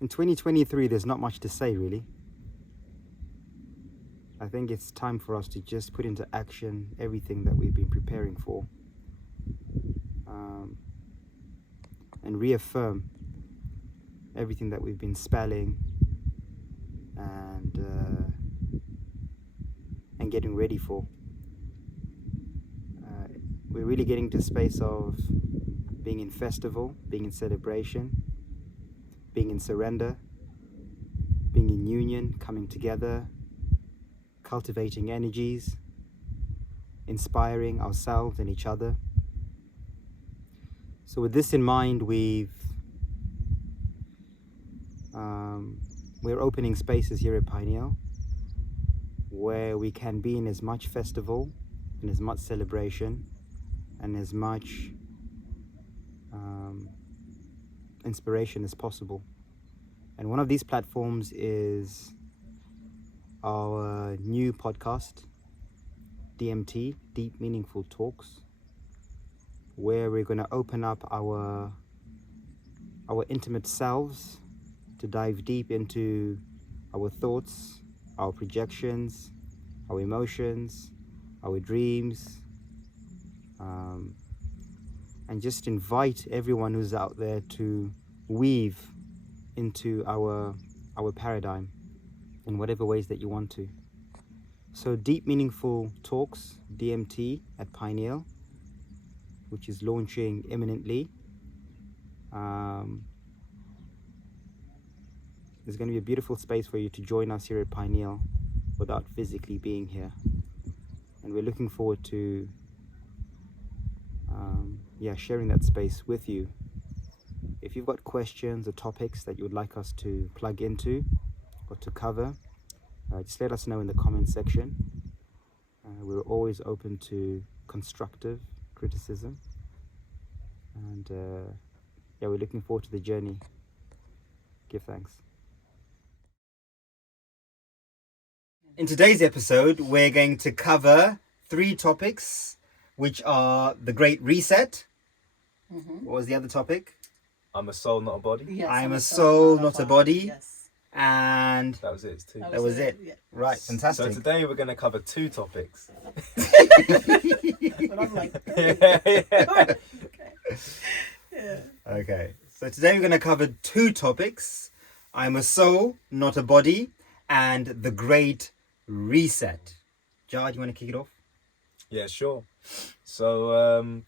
In 2023, there's not much to say, really. I think it's time for us to just put into action everything that we've been preparing for, and reaffirm everything that we've been spelling and getting ready for. We're really getting to a space of being in festival, being in celebration, being in surrender, being in union, coming together, cultivating energies, inspiring ourselves and each other. So with this in mind, we're opening spaces here at Pineal where we can be in as much festival and as much celebration and as much inspiration as possible. And one of these platforms is our new podcast, DMT, Deep Meaningful Talks, where we're going to open up our intimate selves to dive deep into our thoughts, our projections, our emotions, our dreams, and just invite everyone who's out there to weave into our paradigm in whatever ways that you want to. So Deep Meaningful Talks, DMT at Pineal, which is launching imminently. There's going to be a beautiful space for you to join us here at Pineal without physically being here. And we're looking forward to sharing that space with you. If you've got questions or topics that you would like us to plug into or to cover, just let us know in the comment section. We're always open to constructive criticism. And we're looking forward to the journey. Give thanks. In today's episode, we're going to cover 3 topics, which are the Great Reset. Mm-hmm. What was the other topic? I'm a soul, not a body. Yes, I'm a soul, not a body. Yes. And that was it. Too. That was it. Yeah. Right, fantastic. So today we're going to cover 2 topics. But I'm like, okay. Yeah. Okay. So today we're going to cover 2 topics. I'm a soul, not a body, and the Great Reset. Jar, do you want to kick it off? Yeah, sure. So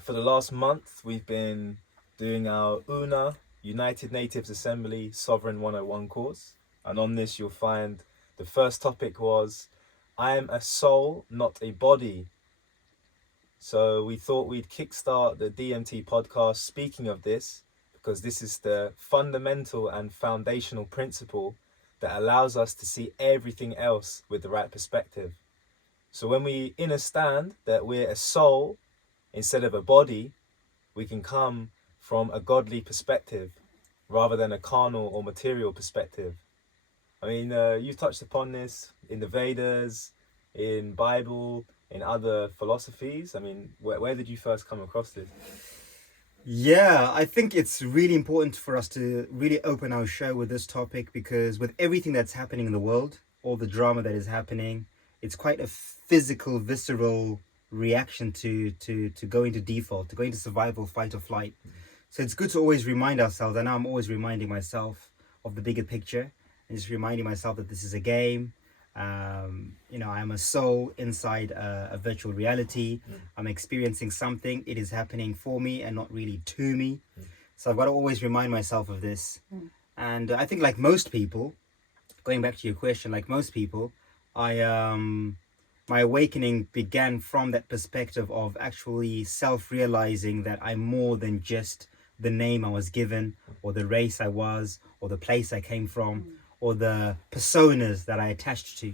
for the last month, we've been doing our UNA, United Natives Assembly Sovereign 101 course. And on this, you'll find the first topic was, I am a soul, not a body. So we thought we'd kickstart the DMT podcast speaking of this, because this is the fundamental and foundational principle that allows us to see everything else with the right perspective. So when we understand that we're a soul instead of a body, we can come from a godly perspective rather than a carnal or material perspective. I mean, you've touched upon this in the Vedas, in Bible, in other philosophies. I mean, where did you first come across this? Yeah, I think it's really important for us to really open our show with this topic, because with everything that's happening in the world, all the drama that is happening, it's quite a physical, visceral reaction to go into default, to go into survival, fight or flight. So it's good to always remind ourselves, and I'm always reminding myself of the bigger picture, and just reminding myself that this is a game. I'm a soul inside a virtual reality. I'm experiencing something. It is happening for me and not really to me. So I've got to always remind myself of this. And I think, like most people, going back to your question, like most people, my awakening began from that perspective of actually self-realizing that I'm more than just the name I was given, or the race I was, or the place I came from, or the personas that I attached to.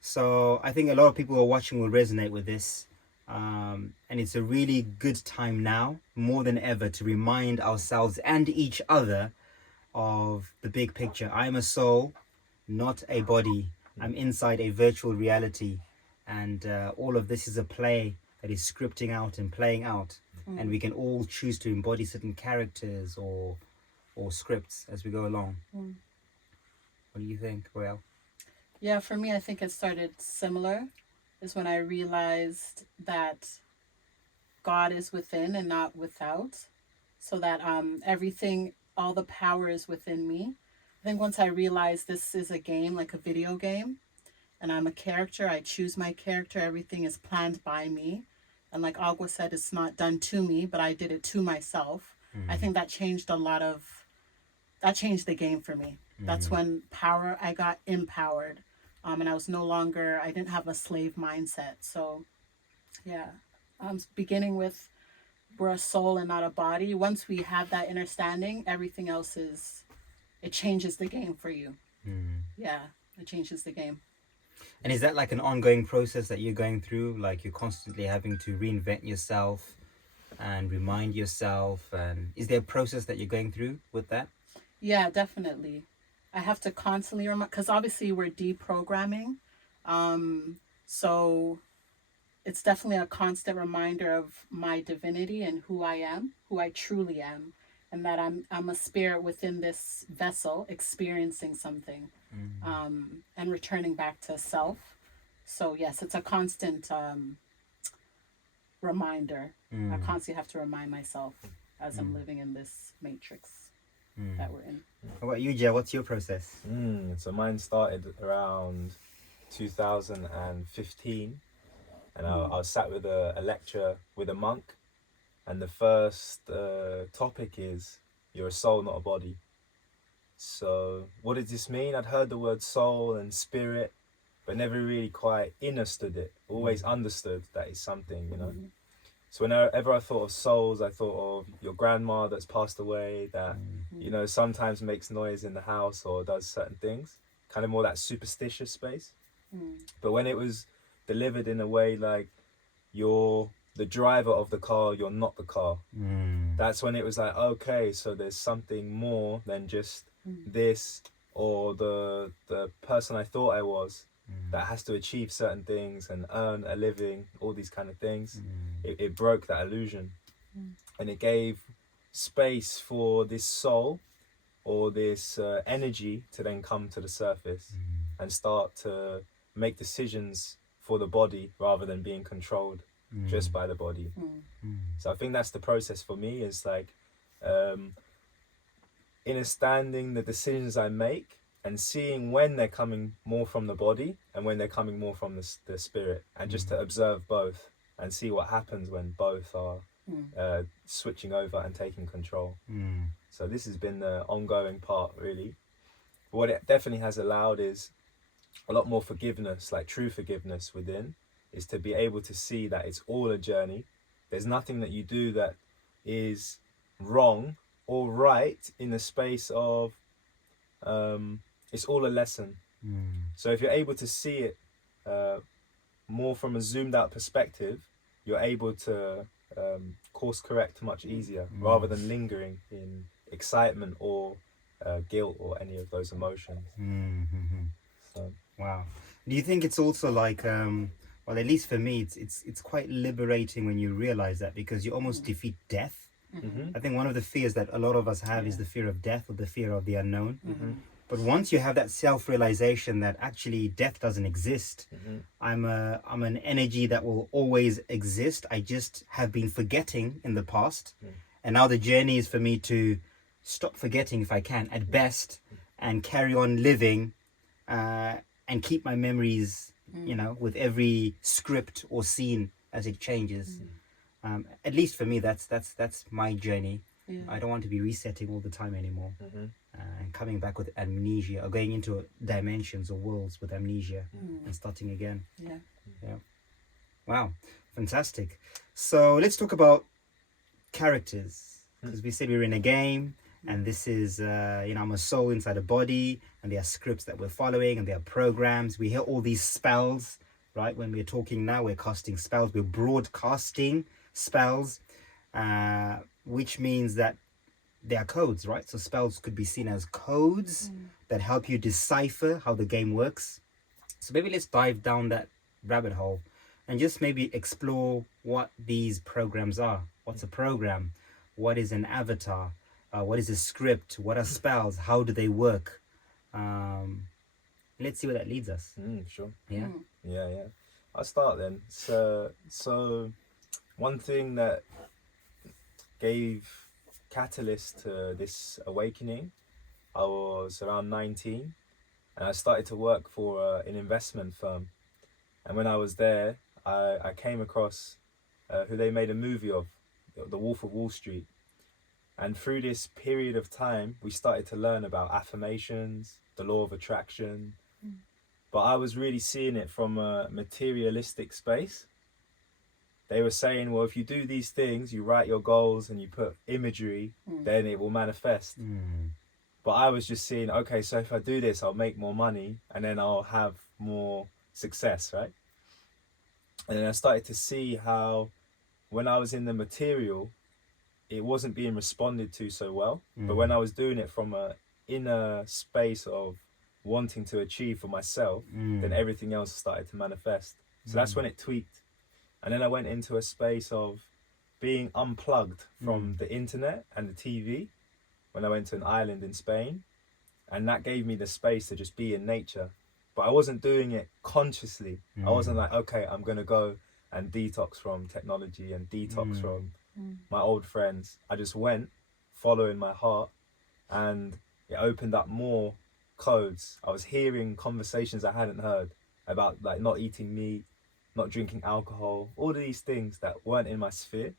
So I think a lot of people who are watching will resonate with this. And it's a really good time now, more than ever, to remind ourselves and each other of the big picture. I'm a soul, not a body. I'm inside a virtual reality. And all of this is a play that is scripting out and playing out. And we can all choose to embody certain characters or or scripts as we go along. Mm. What do you think, Royal? Yeah, for me, I think it started similar. Is when I realized that God is within and not without, so that everything, all the power is within me. I think once I realized this is a game, like a video game, and I'm a character, I choose my character, everything is planned by me. And like Agua said, it's not done to me, but I did it to myself. I think that changed that changed the game for me. That's when I got empowered. And I was no longer, I didn't have a slave mindset. So yeah, beginning with we're a soul and not a body. Once we have that understanding, everything else it changes the game for you. Yeah, it changes the game. And is that like an ongoing process that you're going through? Like you're constantly having to reinvent yourself and remind yourself? And is there a process that you're going through with that? Yeah, definitely. I have to constantly remind, because obviously we're deprogramming. So it's definitely a constant reminder of my divinity and who I am, who I truly am, and that I'm a spirit within this vessel experiencing something, and returning back to self. So yes, it's a constant reminder. I constantly have to remind myself as I'm living in this matrix that we're in. How about you, Jay? What's your process? So mine started around 2015, and I was sat with a lecture with a monk, and the first topic is you're a soul, not a body. So what does this mean? I'd heard the word soul and spirit, but never really quite understood it. Always understood that it's something, you know. So whenever I thought of souls, I thought of your grandma that's passed away, that, you know, sometimes makes noise in the house or does certain things, kind of more that superstitious space. But when it was delivered in a way like you're the driver of the car, you're not the car, that's when it was like, okay, so there's something more than just this, or the person I thought I was that has to achieve certain things and earn a living, all these kind of things. It broke that illusion, and it gave space for this soul or this energy to then come to the surface and start to make decisions for the body rather than being controlled just by the body. So I think that's the process for me, is like understanding the decisions I make and seeing when they're coming more from the body and when they're coming more from the spirit, and just to observe both and see what happens when both are switching over and taking control. So this has been the ongoing part, really. What it definitely has allowed is a lot more forgiveness, like true forgiveness within, is to be able to see that it's all a journey. There's nothing that you do that is wrong or right in the space of it's all a lesson. So if you're able to see it more from a zoomed out perspective, you're able to course correct much easier rather than lingering in excitement or guilt or any of those emotions. So. Wow. Do you think it's also like, well, at least for me, it's quite liberating when you realize that, because you almost defeat death. I think one of the fears that a lot of us have is the fear of death, or the fear of the unknown. But once you have that self-realization that actually death doesn't exist, I'm an energy that will always exist. I just have been forgetting in the past, and now the journey is for me to stop forgetting if I can, at best, and carry on living, and keep my memories, you know, with every script or scene as it changes. At least for me, that's my journey. I don't want to be resetting all the time anymore, and coming back with amnesia, or going into dimensions or worlds with amnesia and starting again. Yeah. Wow, fantastic. So let's talk about characters, because we said we were in a game, and this is you know, I'm a soul inside a body, and there are scripts that we're following, and there are programs. We hear all these spells, right? When we're talking now, we're casting spells, we're broadcasting spells, which means that there are codes, right? So spells could be seen as codes that help you decipher how the game works. So maybe let's dive down that rabbit hole and just maybe explore what these programs are. What's a program? What is an avatar? what is a script, what are spells, how do they work. Let's see where that leads us. Sure. Yeah. Yeah. I'll start then. So one thing that gave catalyst to this awakening, I was around 19 and I started to work for an investment firm. And when I was there, I came across who they made a movie of, The Wolf of Wall Street. And through this period of time, we started to learn about affirmations, the law of attraction. But I was really seeing it from a materialistic space. They were saying, well, if you do these things, you write your goals and you put imagery, then it will manifest. But I was just seeing, okay, so if I do this, I'll make more money and then I'll have more success, right? And then I started to see how when I was in the material, it wasn't being responded to so well. But when I was doing it from a inner space of wanting to achieve for myself, then everything else started to manifest. So that's when it tweaked. And then I went into a space of being unplugged from the internet and the TV when I went to an island in Spain. And that gave me the space to just be in nature. But I wasn't doing it consciously. I wasn't like, okay, I'm going to go and detox from technology and detox from my old friends. I just went following my heart, and it opened up more codes. I was hearing conversations I hadn't heard about, like not eating meat, not drinking alcohol, all of these things that weren't in my sphere.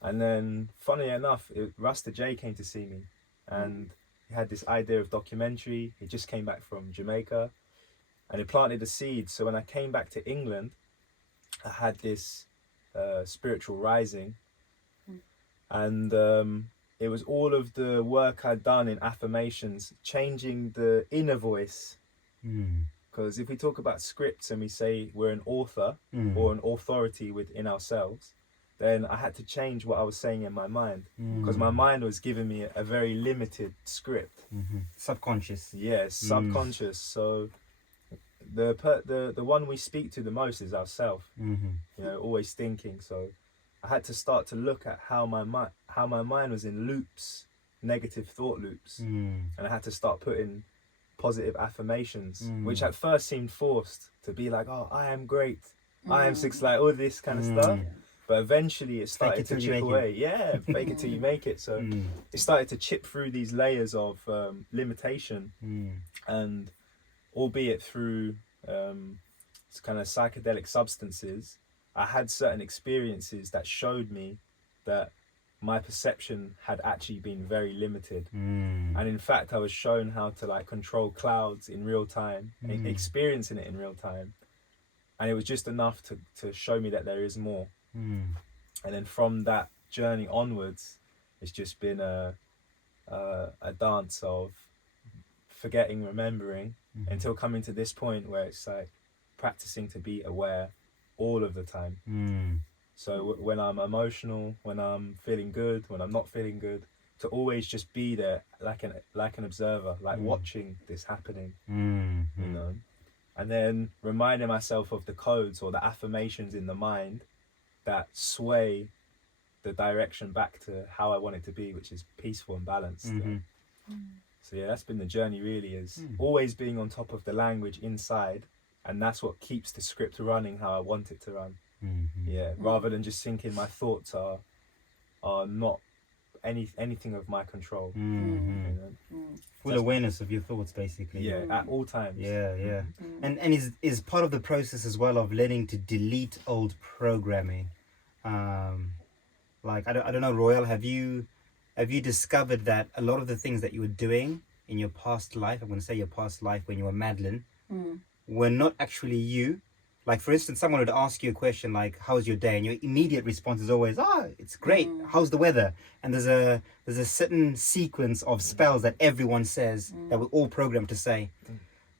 And then, funny enough, Rasta J came to see me, and he had this idea of documentary. He just came back from Jamaica, and he planted a seed. So when I came back to England, I had this spiritual rising, and it was all of the work I'd done in affirmations, changing the inner voice. Because if we talk about scripts and we say we're an author or an authority within ourselves, then I had to change what I was saying in my mind, because my mind was giving me a very limited script. Subconscious. Yes, subconscious. So the one we speak to the most is ourselves. You know, always thinking. So I had to start to look at how my mind was in loops, negative thought loops, and I had to start putting positive affirmations, which at first seemed forced to be like, oh, I am great, I am six, like all this kind of stuff. But eventually it started to chip away. Yeah, fake it till you make it. So it started to chip through these layers of limitation, and albeit through kind of psychedelic substances, I had certain experiences that showed me that my perception had actually been very limited. And in fact, I was shown how to like control clouds in real time, experiencing it in real time. And it was just enough to show me that there is more. And then from that journey onwards, it's just been a dance of forgetting, remembering, until coming to this point where it's like practicing to be aware all of the time. So when I'm emotional, when I'm feeling good, when I'm not feeling good, to always just be there like an observer, like watching this happening, you know. And then reminding myself of the codes or the affirmations in the mind that sway the direction back to how I want it to be, which is peaceful and balanced. So yeah, that's been the journey really, is always being on top of the language inside, and that's what keeps the script running how I want it to run. Yeah, rather than just thinking my thoughts are not anything of my control. You know? Full awareness of your thoughts, basically. Yeah, at all times. Yeah. And is part of the process as well of learning to delete old programming. Like I don't know, Royal, have you discovered that a lot of the things that you were doing in your past life, I'm going to say your past life when you were Madeline, were not actually you? Like, for instance, someone would ask you a question like, how's your day? And your immediate response is always, oh, it's great. How's the weather? And there's a certain sequence of spells that everyone says that we're all programmed to say.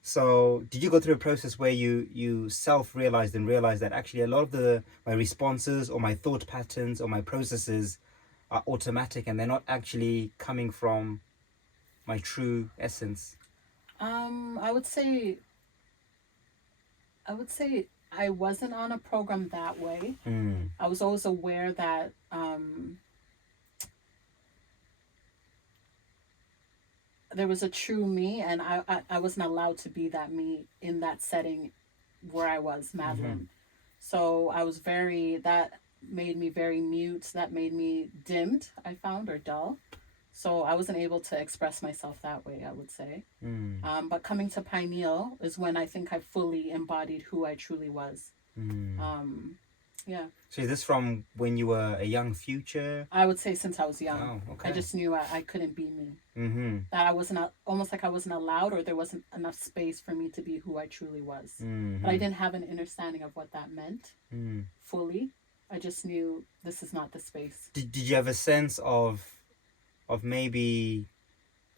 So did you go through a process where you self-realized and realized that actually a lot of my responses or my thought patterns or my processes are automatic and they're not actually coming from my true essence? I would say I wasn't on a program that way. I was always aware that there was a true me, and I wasn't allowed to be that me in that setting where I was, Madeline. So I was that made me very mute, that made me dimmed, I found, or dull. So I wasn't able to express myself that way, I would say. But coming to Pineal is when I think I fully embodied who I truly was. Yeah. So is this from when you were a young Future? I would say since I was young. Oh, okay. I just knew I couldn't be me. Mm-hmm. That I wasn't, almost like I wasn't allowed, or there wasn't enough space for me to be who I truly was. But I didn't have an understanding of what that meant fully. I just knew this is not the space. Did you have a sense of maybe,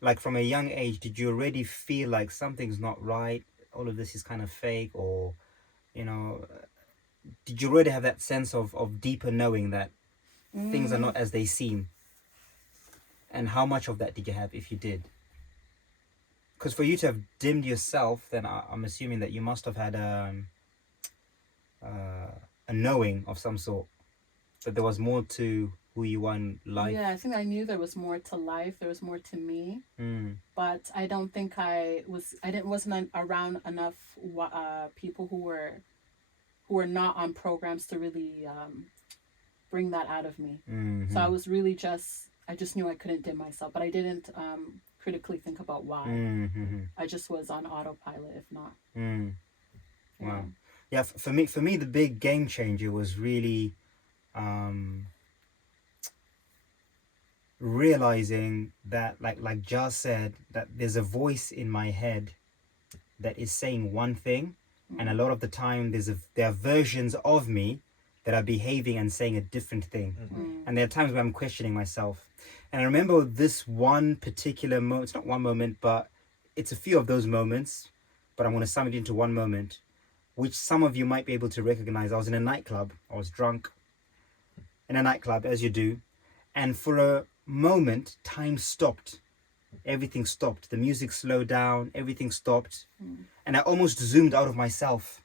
like from a young age, did you already feel like something's not right? All of this is kind of fake, or, you know, did you already have that sense of deeper knowing that things are not as they seem? And how much of that did you have, if you did? Because for you to have dimmed yourself, then I'm assuming that you must have had a knowing of some sort, that there was more to who you are in life. Yeah, I think I knew there was more to life. There was more to me. But I don't think wasn't around enough people who were not on programs to really bring that out of me. So I was really I just knew I couldn't dim myself, but I didn't critically think about why. I just was on autopilot, if not. Wow. Yeah, for me, the big game changer was really realizing that, like Jar said, that there's a voice in my head that is saying one thing, and a lot of the time there are versions of me that are behaving and saying a different thing. And there are times where I'm questioning myself. And I remember this one particular moment. It's not one moment, but it's a few of those moments, but I'm going to sum it into one moment, which some of you might be able to recognize. I was in a nightclub. I was drunk in a nightclub, as you do. And for a moment, time stopped. Everything stopped. The music slowed down. Everything stopped. And I almost zoomed out of myself.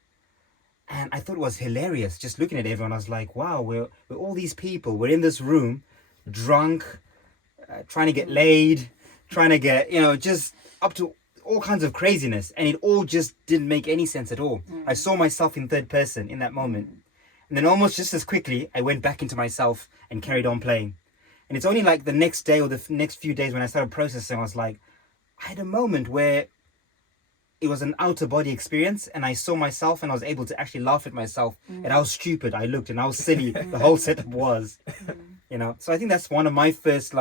And I thought it was hilarious. Just looking at everyone, I was like, wow, we're all these people. We're in this room, drunk, trying to get laid, trying to get, just up to all kinds of craziness. And it all just didn't make any sense at all. I saw myself in third person in that moment. And then almost just as quickly, I went back into myself and carried on playing. And it's only like the next day or the next few days when I started processing, I was like, I had a moment where it was an outer body experience, and I saw myself and I was able to actually laugh at myself and how stupid I looked and how silly the whole setup was, So I think that's one of my first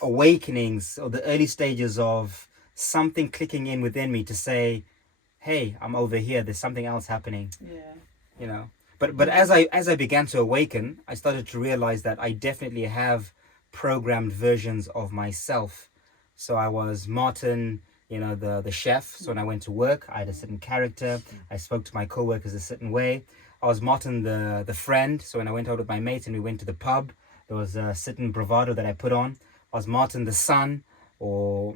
awakenings, or the early stages of something clicking in within me to say, hey, I'm over here. There's something else happening. Yeah. But as I began to awaken, I started to realize that I definitely have programmed versions of myself. So I was Martin, the chef. So when I went to work, I had a certain character. I spoke to my coworkers a certain way. I was Martin, the friend. So when I went out with my mates and we went to the pub, there was a certain bravado that I put on. I was Martin, the son, or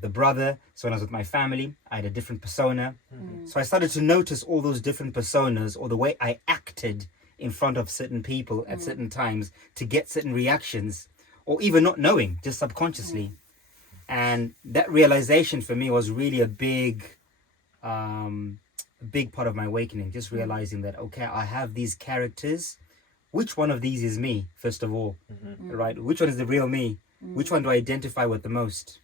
the brother. So when I was with my family, I had a different persona. So I started to notice all those different personas, or the way I acted in front of certain people at certain times to get certain reactions, or even not knowing, just subconsciously. And that realization for me was really a big part of my awakening. Just realizing that, okay, I have these characters. Which one of these is me, first of all? Right? Which one is the real me? Which one do I identify with the most?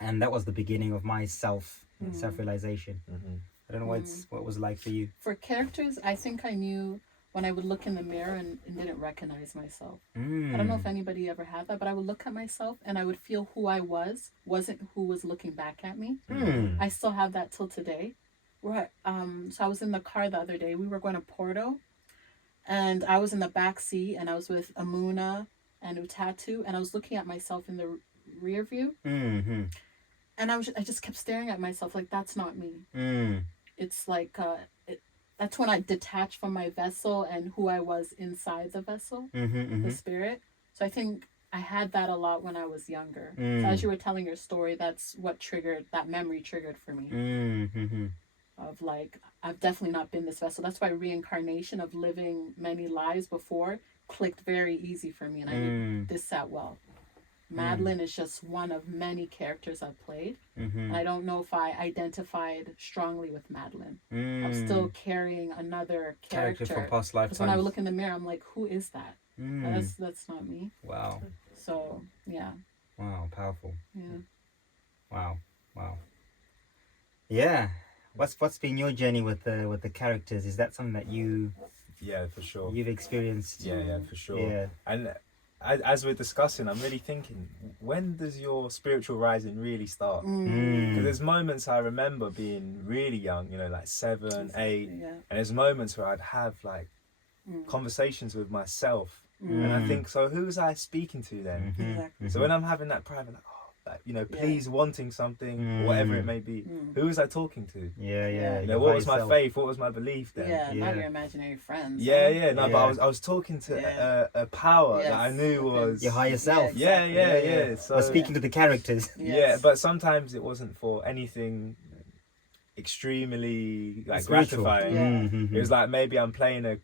And that was the beginning of my self-realization. I don't know what it was like for you. For characters, I think I knew when I would look in the mirror and didn't recognize myself. I don't know if anybody ever had that, but I would look at myself and I would feel who I wasn't who was looking back at me. I still have that till today. So I was in the car the other day. We were going to Porto, and I was in the back seat, and I was with Amuna and Utatu, and I was looking at myself in the rear view. And I just kept staring at myself like, that's not me. It's like that's when I detached from my vessel and who I was inside the vessel, the spirit. So I think I had that a lot when I was younger. So as you were telling your story, that's what that memory triggered for me. Of like, I've definitely not been this vessel. That's why reincarnation of living many lives before clicked very easy for me, and I knew this sat well. Madeline is just one of many characters I've played. Mm-hmm. And I don't know if I identified strongly with Madeline. Mm. I'm still carrying another character. from past Because lifetimes. when I look in the mirror, I'm like, who is that? Mm. That's not me. Wow. So yeah. Wow. Powerful. Yeah. Wow. Wow. Yeah. What's been your journey with the characters? Is that something that Yeah, for sure. you've experienced? Yeah, for sure. Yeah. And as we're discussing, I'm really thinking, when does your spiritual rising really start? Because there's moments I remember being really young, you know, like 7, 8, Yeah. and there's moments where I'd have like conversations with myself, and I think, so who was I speaking to then? Exactly. So when I'm having that private, like, you know, please wanting something, or whatever it may be, who was I talking to? Yeah. You know, your what higher was my self. faith? What was my belief then? Yeah, Yeah. not your imaginary friends. Yeah, no, Yeah. but I was talking to a power that I Yes. knew was Your higher self. Yeah, yeah. So Or speaking to the characters. Yes. yeah, but sometimes it wasn't for anything extremely like Spiritual. gratifying. Yeah. Mhm. It was like, maybe I'm playing a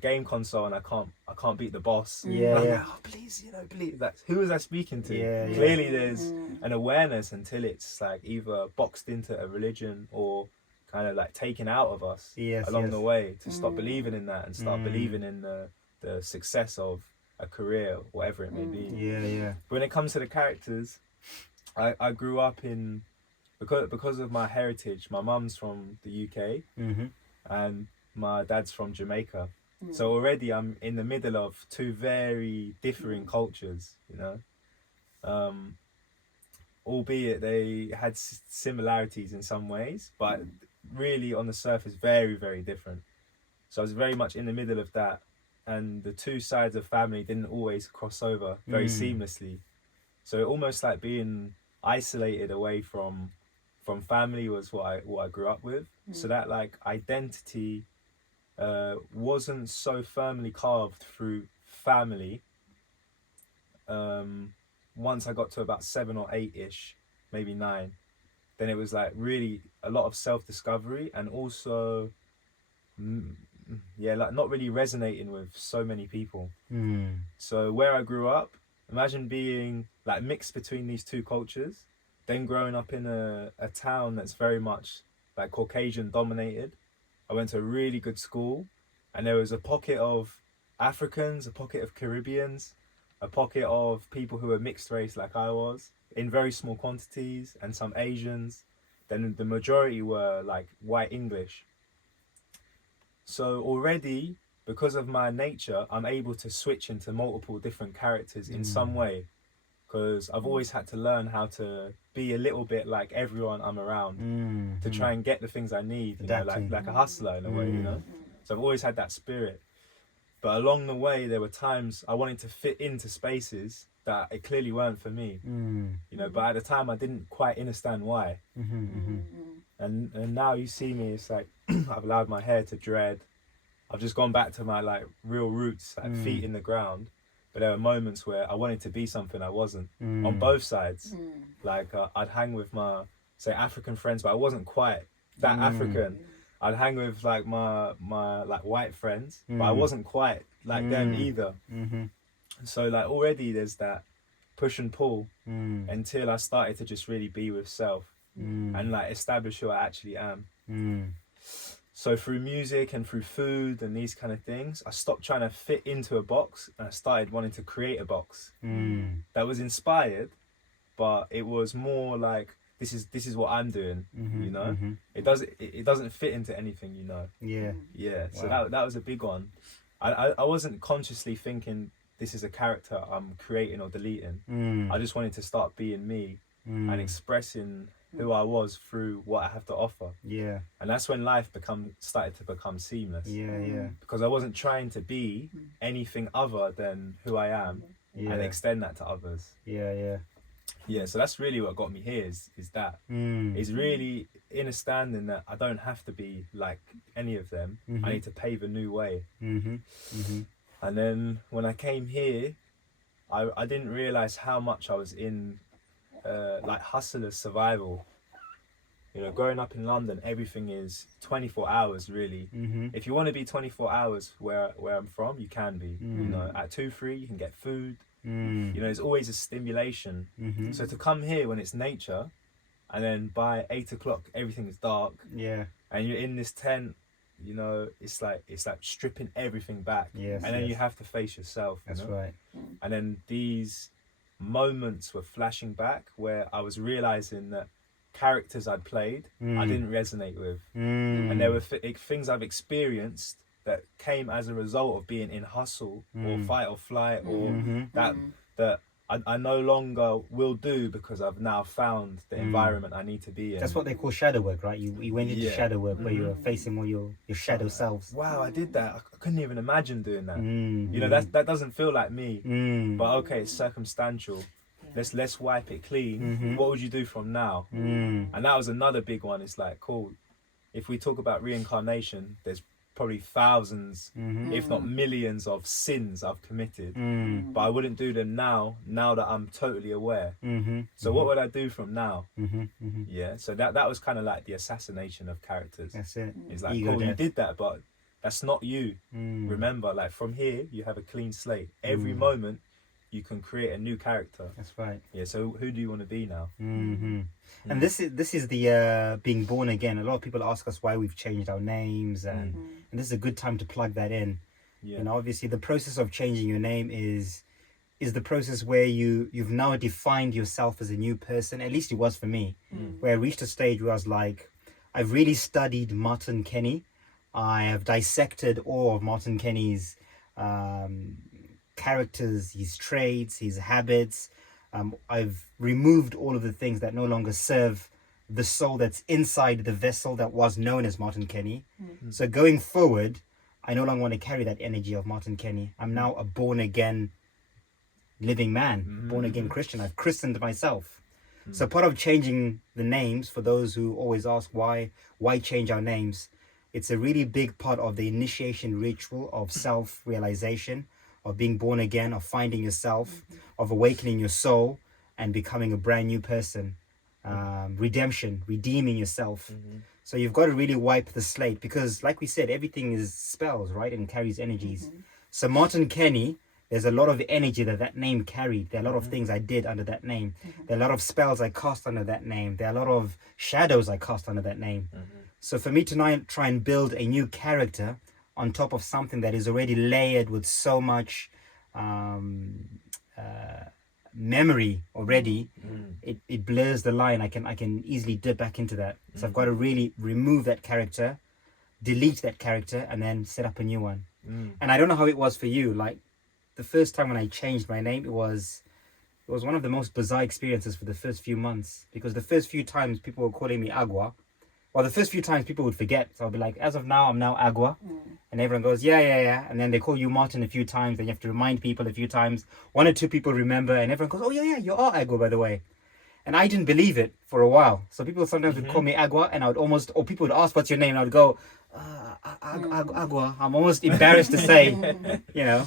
game console and I can't beat the boss. Yeah, And I'm yeah. like, oh, please, you know, please. Like, who was I speaking to? Yeah, yeah. Clearly, there's an awareness until it's like either boxed into a religion or kind of like taken out of us Yes, along yes. the way, to stop believing in that and start believing in the success of a career, whatever it may be. Yeah. When it comes to the characters, I grew up in, because of my heritage. My mum's from the UK Mm-hmm. and my dad's from Jamaica. So already I'm in the middle of two very differing cultures, you know. Albeit they had similarities in some ways, but really on the surface very, very different. So I was very much in the middle of that, and the two sides of family didn't always cross over very seamlessly. So almost like being isolated away from family was what I grew up with. So that like identity wasn't so firmly carved through family. Once I got to about 7 or 8-ish, maybe 9, then it was like really a lot of self-discovery, and also like not really resonating with so many people. So where I grew up, imagine being like mixed between these two cultures, then growing up in a town that's very much like Caucasian dominated. I went to a really good school, and there was a pocket of Africans, a pocket of Caribbeans, a pocket of people who were mixed race like I was, in very small quantities, and some Asians. Then the majority were like white English. So already, because of my nature, I'm able to switch into multiple different characters in some way, because I've always had to learn how to be a little bit like everyone I'm around to try and get the things I need, you know, like a hustler in a way, you know. So I've always had that spirit. But along the way, there were times I wanted to fit into spaces that it clearly weren't for me, you know. But at the time, I didn't quite understand why. And now you see me, it's like I've allowed my hair to dread. I've just gone back to my like real roots, like feet in the ground. But there were moments where I wanted to be something I wasn't, on both sides. Like I'd hang with my, say, African friends, but I wasn't quite that African. I'd hang with like my like white friends, but I wasn't quite like them either. So like already there's that push and pull until I started to just really be with self and like establish who I actually am. So through music and through food and these kind of things, I stopped trying to fit into a box and I started wanting to create a box that was inspired, but it was more like, this is what I'm doing, you know. It doesn't fit into anything, you know. Yeah. So Wow. that was a big one. I wasn't consciously thinking this is a character I'm creating or deleting. I just wanted to start being me and expressing who I was through what I have to offer. Yeah. And that's when life started to become seamless. Yeah. Because I wasn't trying to be anything other than who I am and extend that to others. Yeah, so that's really what got me here is that. Is really understanding that I don't have to be like any of them. I need to pave a new way. And then when I came here, I didn't realize how much I was in like hustler's survival. You know, growing up in London, everything is 24 hours really. If you want to be 24 hours where I'm from, you can be. You know, at 2-3 you can get food, You know, it's always a stimulation. Mm-hmm. So to come here when it's nature, and then by 8 o'clock everything is dark, Yeah. and you're in this tent, you know, it's like stripping everything back. Yes, and then yes. you have to face yourself. That's you know? right. And then these moments were flashing back where I was realizing that characters I'd played, I didn't resonate with. And there were things I've experienced that came as a result of being in hustle or fight or flight or that I no longer will do because I've now found the environment I need to be in. That's what they call shadow work, right? You went into shadow work where you're facing all your shadow selves. Wow, I did that. I couldn't even imagine doing that. You know, that doesn't feel like me. But okay, it's circumstantial. Let's wipe it clean. What would you do from now? And that was another big one. It's like, cool. If we talk about reincarnation, there's probably thousands, if not millions, of sins I've committed, but I wouldn't do them now that I'm totally aware. So what would I do from now? Yeah, so that was kind of like the assassination of characters. That's it. It's like, Ego cool, you death. did that, but that's not you. Remember, like from here, you have a clean slate. Every moment, you can create a new character. That's right. Yeah, so who do you want to be now? And this is the being born again. A lot of people ask us why we've changed our names, and this is a good time to plug that in. Yeah. You know, obviously the process of changing your name is the process where you've now defined yourself as a new person. At least it was for me, where I reached a stage where I was like, I've really studied Martin Kenny. I have dissected all of Martin Kenny's characters, his traits, his habits. I've removed all of the things that no longer serve the soul that's inside the vessel that was known as Martin Kenny. So going forward, I no longer want to carry that energy of Martin Kenny. I'm now a born again living man, born again Christian. I've christened myself. So part of changing the names, for those who always ask why change our names, it's a really big part of the initiation ritual of self-realization, of being born again, of finding yourself, of awakening your soul and becoming a brand new person. Redemption, redeeming yourself. So you've got to really wipe the slate because, like we said, everything is spells, right? And carries energies. So Martin Kenny, there's a lot of energy that name carried. There are a lot of things I did under that name. There are a lot of spells I cast under that name. There are a lot of shadows I cast under that name. So for me to now try and build a new character on top of something that is already layered with so much memory already, it blurs the line. I can easily dip back into that. So I've got to really remove that character, delete that character, and then set up a new one. And I don't know how it was for you. Like the first time when I changed my name, it was one of the most bizarre experiences for the first few months, because the first few times people were calling me Agua. Well, the first few times people would forget. So I'll be like, as of now, I'm now Agua. And everyone goes, yeah. And then they call you Martin a few times. Then you have to remind people a few times. One or two people remember. And everyone goes, oh, yeah, you are Agua, by the way. And I didn't believe it for a while. So people sometimes would call me Agua. And I would almost, or people would ask, what's your name? And I would go, Agua. I'm almost embarrassed to say, you know.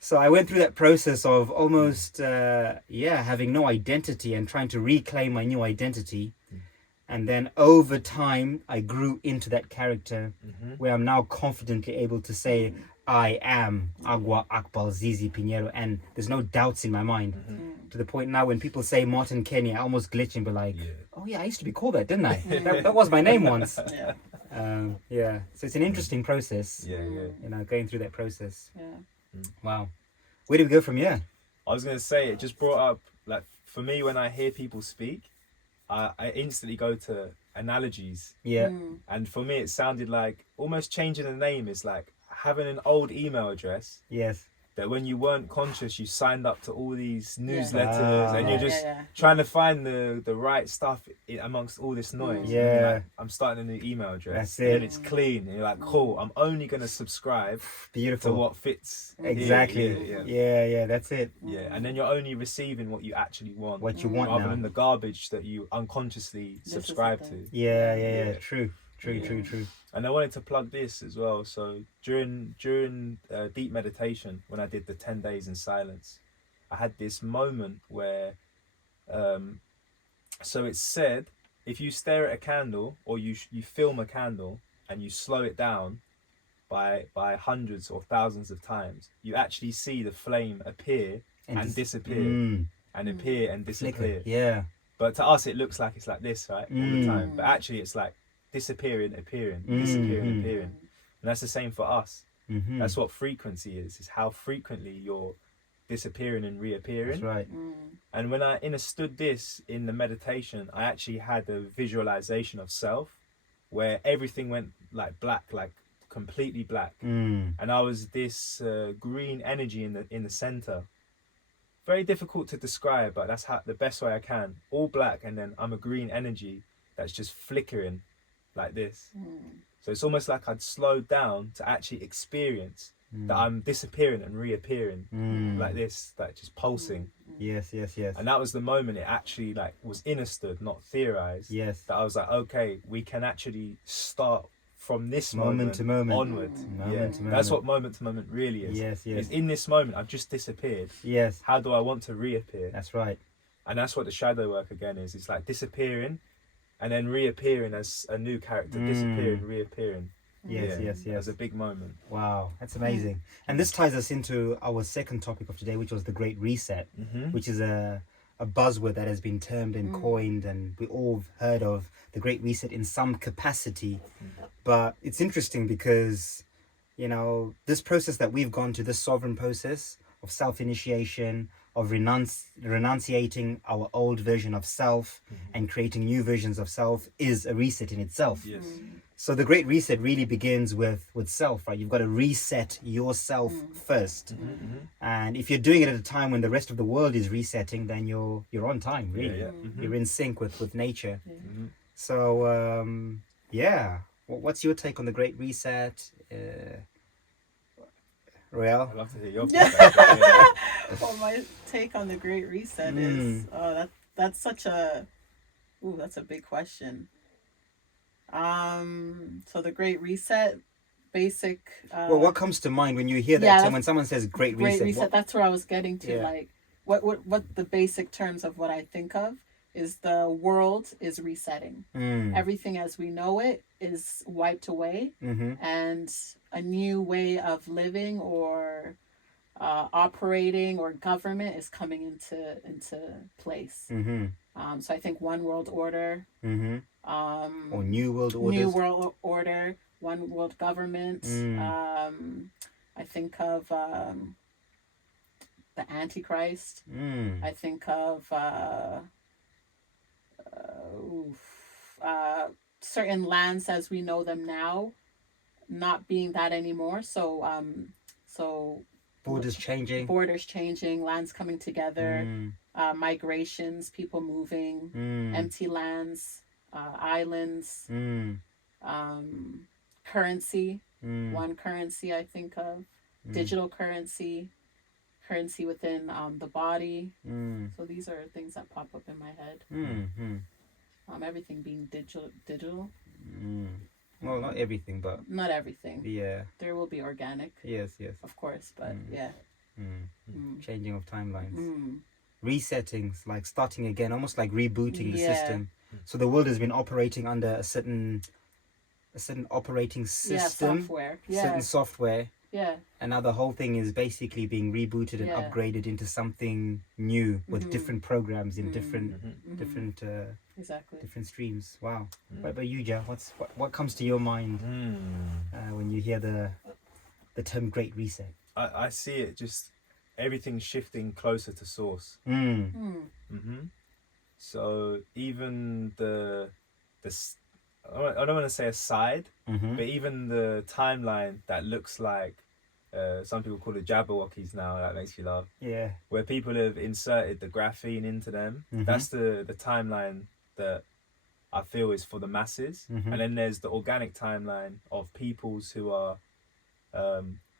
So I went through that process of almost, having no identity and trying to reclaim my new identity. And then over time, I grew into that character where I'm now confidently able to say, I am Agua Akbal Zizi Pinheiro. And there's no doubts in my mind. To the point now when people say Martin Kenny, I almost glitch and be like, oh yeah, I used to be called that, didn't I? that was my name once. So it's an interesting process. You know, going through that process. Wow. Where do we go from here? I was going to say, it just brought up, like, for me, when I hear people speak, I instantly go to analogies. And for me, it sounded like almost changing the name is like having an old email address. That when you weren't conscious, you signed up to all these newsletters and you're just trying to find the right stuff amongst all this noise. And you're like, I'm starting a new email address. That's it. And it's clean. And you're like, cool, I'm only going to subscribe to what fits. Exactly. Yeah, that's it. And then you're only receiving what you actually want. What you want rather now. than the garbage that you unconsciously subscribe to. True. And I wanted to plug this as well. So during deep meditation, when I did the 10 days in silence, I had this moment where, so it's said, if you stare at a candle or you film a candle and you slow it down by hundreds or thousands of times, you actually see the flame appear and disappear, and appear and disappear. Yeah. But to us, it looks like it's like this, right, all the time. But actually, it's like disappearing, appearing, disappearing, appearing. And that's the same for us. That's what frequency is how frequently you're disappearing and reappearing. That's right. And when I understood this in the meditation, I actually had a visualization of self where everything went like black, like completely black. And I was this green energy in the center. Very difficult to describe, but that's how the best way I can. All black, and then I'm a green energy that's just flickering like this. So it's almost like I'd slowed down to actually experience that I'm disappearing and reappearing like this, like just pulsing. Yes. And that was the moment it actually like was understood, not theorized. Yes. That I was like, okay, we can actually start from this Moment to moment. onward. Moment to That's moment. what moment to moment really is. Yes. Is in this moment I've just disappeared. Yes. How do I want to reappear? That's right. And that's what the shadow work again is. It's like disappearing and then reappearing as a new character, disappearing, reappearing. Yes. As a big moment. Wow, that's amazing. And this ties us into our second topic of today, which was the Great Reset, which is a buzzword that has been termed and coined, and we all heard of the Great Reset in some capacity. But it's interesting because, you know, this process that we've gone to, this sovereign process of self-initiation, of renunciating our old version of self and creating new versions of self, is a reset in itself. Yes. So the Great Reset really begins with self, right? You've got to reset yourself first. And if you're doing it at a time when the rest of the world is resetting, then you're on time, really. You're in sync with nature. So, what's your take on the Great Reset? Royale? I'd love to hear your perspective. Well, my take on the Great Reset is that's such a that's a big question. So the Great Reset, basic. Well, what comes to mind when you hear that term? When someone says Great Reset? Great Reset. That's where I was getting to. Yeah. Like, what the basic terms of what I think of is the world is resetting. Everything as we know it is wiped away, and a new way of living or operating or government is coming into place. So I think one world order, or new world order, one world government. I think of the Antichrist. I think of certain lands as we know them now not being that anymore. So borders changing, lands coming together, migrations, people moving, empty lands, islands, currency. One currency I think of, digital currency within the body. So these are things that pop up in my head. Everything being digital. Well, not everything, but not everything. Yeah, there will be organic. Yes, of course, but changing of timelines, resettings, like starting again, almost like rebooting the system. So the world has been operating under a certain operating system, certain software. And now the whole thing is basically being rebooted and upgraded into something new with different programs in different different streams. Wow. What about you, Ja? What comes to your mind when you hear the term Great Reset? I see it just everything shifting closer to source. So even the I don't want to say a side, but even the timeline that looks like some people call it Jabberwockies now. That makes you laugh. Yeah. Where people have inserted the graphene into them. That's the timeline that I feel is for the masses. And then there's the organic timeline of peoples who are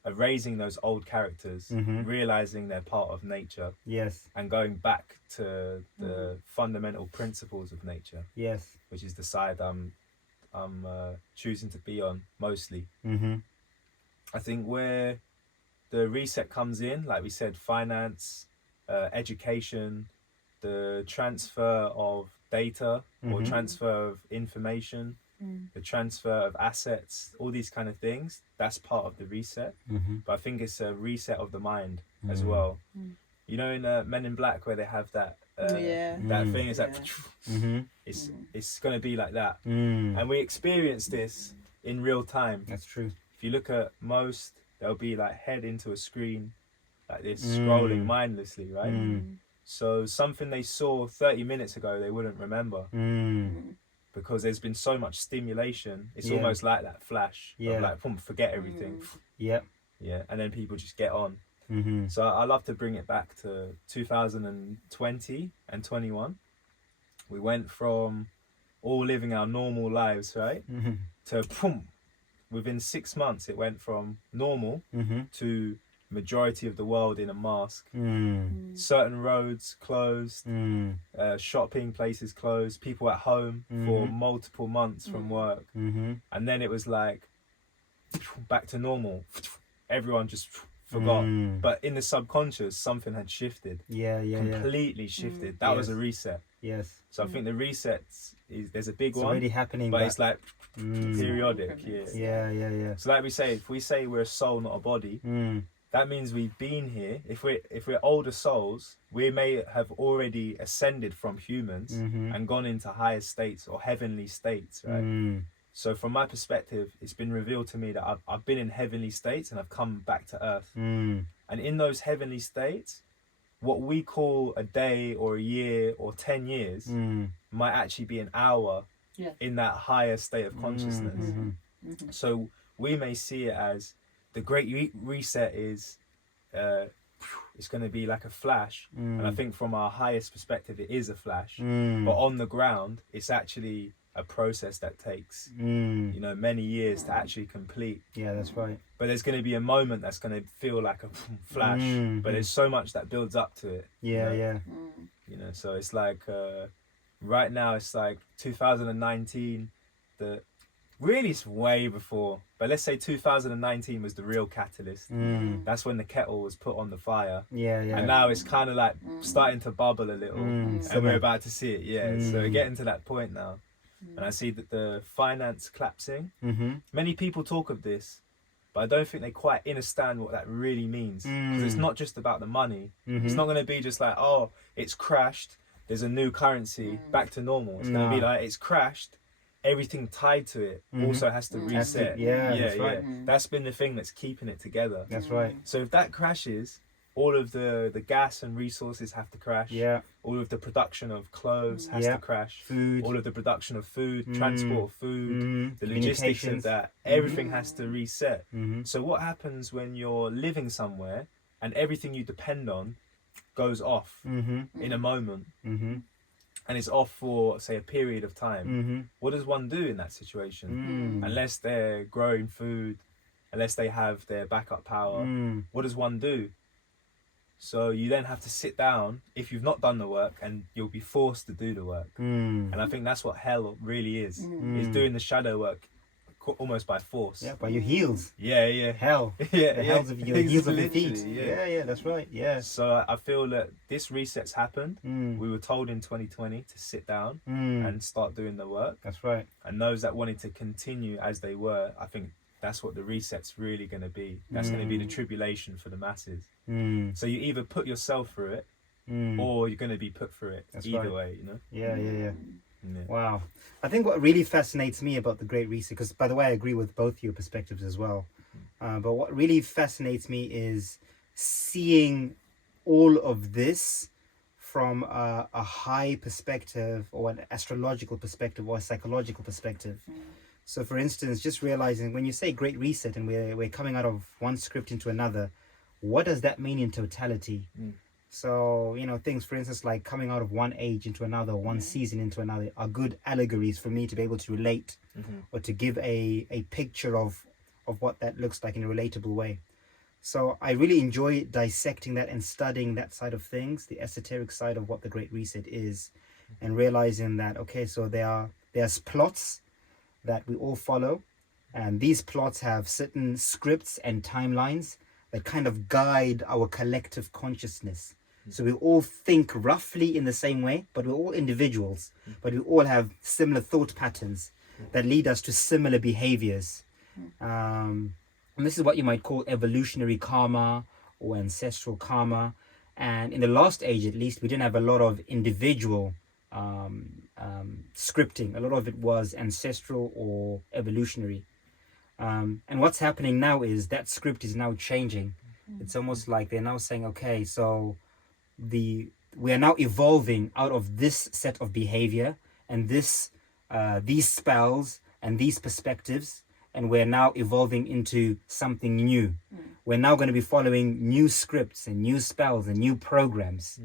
erasing those old characters, realizing they're part of nature. Yes. And going back to the fundamental principles of nature. Yes. Which is the side I'm choosing to be on mostly. I think where the reset comes in, like we said, finance, education, the transfer of data or transfer of information, the transfer of assets, all these kind of things, that's part of the reset. But I think it's a reset of the mind as well. You know, in Men in Black, where they have that Yeah. that thing is like, Mm-hmm. it's gonna be like that, Mm. and we experience this in real time. That's true. If you look at most, they'll be like head into a screen, like this, Mm. scrolling mindlessly, right? Mm. So something they saw 30 minutes ago, they wouldn't remember Mm. because there's been so much stimulation. It's Yeah. almost like that flash Yeah. of like, boom, forget everything. Yep. Yeah, and then people just get on. Mm-hmm. So I love to bring it back to 2020 and 21. We went from all living our normal lives, right, Mm-hmm. to boom. Within 6 months, it went from normal Mm-hmm. to majority of the world in a mask. Mm. Certain roads closed, Mm. shopping places closed, people at home for Mhm. multiple months from work. Mm-hmm. And then it was like back to normal. Everyone just forgot. Mm. But in the subconscious, something had shifted, Yeah. completely shifted. That was a Yes. reset. Yes. So I think the resets there's a big It's one, already happening. but it's like Mm. periodic. Yeah. Yeah. So like we say, if we say we're a soul, not a body, Mm. that means we've been here. If we're older souls, we may have already ascended from humans Mhm. and gone into higher states or heavenly states, right? Mm. So from my perspective, it's been revealed to me that I've been in heavenly states and I've come back to earth. Mm. And in those heavenly states, what we call a day or a year or 10 years Mm. might actually be an hour Yeah. in that higher state of consciousness. Mhm. So we may see it as the great reset is it's going to be like a flash. And I think from our highest perspective, it is a flash. Mm. But on the ground, it's actually a process that takes, Mm. you know, many years to actually complete. Yeah, that's right. But there's going to be a moment that's going to feel like a flash. Mm. But there's so much that builds up to it. Yeah, you know? yeah. You know, so it's like right now it's like 2019. Really it's way before, but let's say 2019 was the real catalyst. Mm. That's when the kettle was put on the fire. Yeah. And now it's kind of like starting to bubble a little, and simmer. we're about to see it. Yeah, so we're Mm. getting to that point now, and I see that the finance collapsing. Mm-hmm. Many people talk of this, but I don't think they quite understand what that really means. Because it's not just about the money. Mm-hmm. It's not going to be just like, oh, it's crashed, there's a new currency, back to normal. It's going to be like, it's crashed, everything tied to it also has to reset. That's right. That's been the thing that's keeping it together. That's right. So if that crashes, all of the gas and resources have to crash. Yeah. All of the production of clothes has Yeah. to crash. Food. All of the production of food, transport of food, Mhm. the logistics of Communications. that, everything has to reset. Mhm. So what happens when you're living somewhere and everything you depend on goes off Mm-hmm. in a moment, Mm-hmm. and it's off for, say, a period of time? Mm-hmm. What does one do in that situation? Mm. Unless they're growing food, unless they have their backup power, Mm. what does one do? So you then have to sit down if you've not done the work, and you'll be forced to do the work. Mm. And I think that's what hell really is Mm. doing the shadow work almost by force. Yeah, by your heels. Yeah. Hell. Yeah, The hells of your heels of your feet. Literally, Yeah, that's right. Yeah. So I feel that this reset's happened. Mm. We were told in 2020 to sit down Mm. and start doing the work. That's right. And those that wanted to continue as they were, I think that's what the reset's really going to be. That's going to be the tribulation for the masses. Mm. So you either put yourself through it, Mm. or you're going to be put through it. That's Either right. way, you know. Yeah. Yeah. Wow. I think what really fascinates me about the Great Reset, because by the way, I agree with both your perspectives as well. But what really fascinates me is seeing all of this from a high perspective, or an astrological perspective, or a psychological perspective. So, for instance, just realizing when you say Great Reset and we're coming out of one script into another, what does that mean in totality? So, you know, things, for instance, like coming out of one age into another, one season into another, are good allegories for me to be able to relate or to give a picture of what that looks like in a relatable way. So I really enjoy dissecting that and studying that side of things, the esoteric side of what the Great Reset is, and realizing that, okay, so there's plots that we all follow, and these plots have certain scripts and timelines that kind of guide our collective consciousness. So we all think roughly in the same way, but we're all individuals, but we all have similar thought patterns that lead us to similar behaviors. And this is what you might call evolutionary karma or ancestral karma. And in the last age, at least, we didn't have a lot of individual scripting. A lot of it was ancestral or evolutionary. And what's happening now is that script is now changing. It's almost like they're now saying, okay, so we are now evolving out of this set of behavior and these spells and these perspectives, and we're now evolving into something new. We're now going to be following new scripts and new spells and new programs.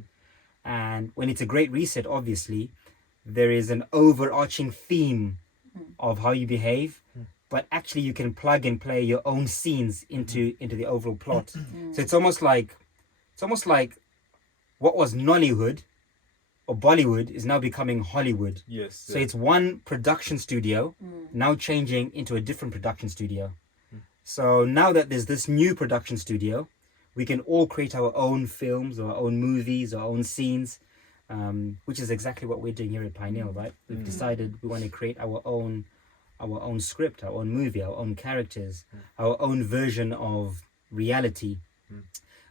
And when it's a great reset, obviously, there is an overarching theme of how you behave, but actually you can plug and play your own scenes into the overall plot. So it's almost like what was Nollywood or Bollywood is now becoming Hollywood. Yes. So it's one production studio now changing into a different production studio. So now that there's this new production studio, we can all create our own films, our own movies, our own scenes, which is exactly what we're doing here at Pineal, right? We've decided we want to create our own script, our own movie, our own characters, our own version of reality,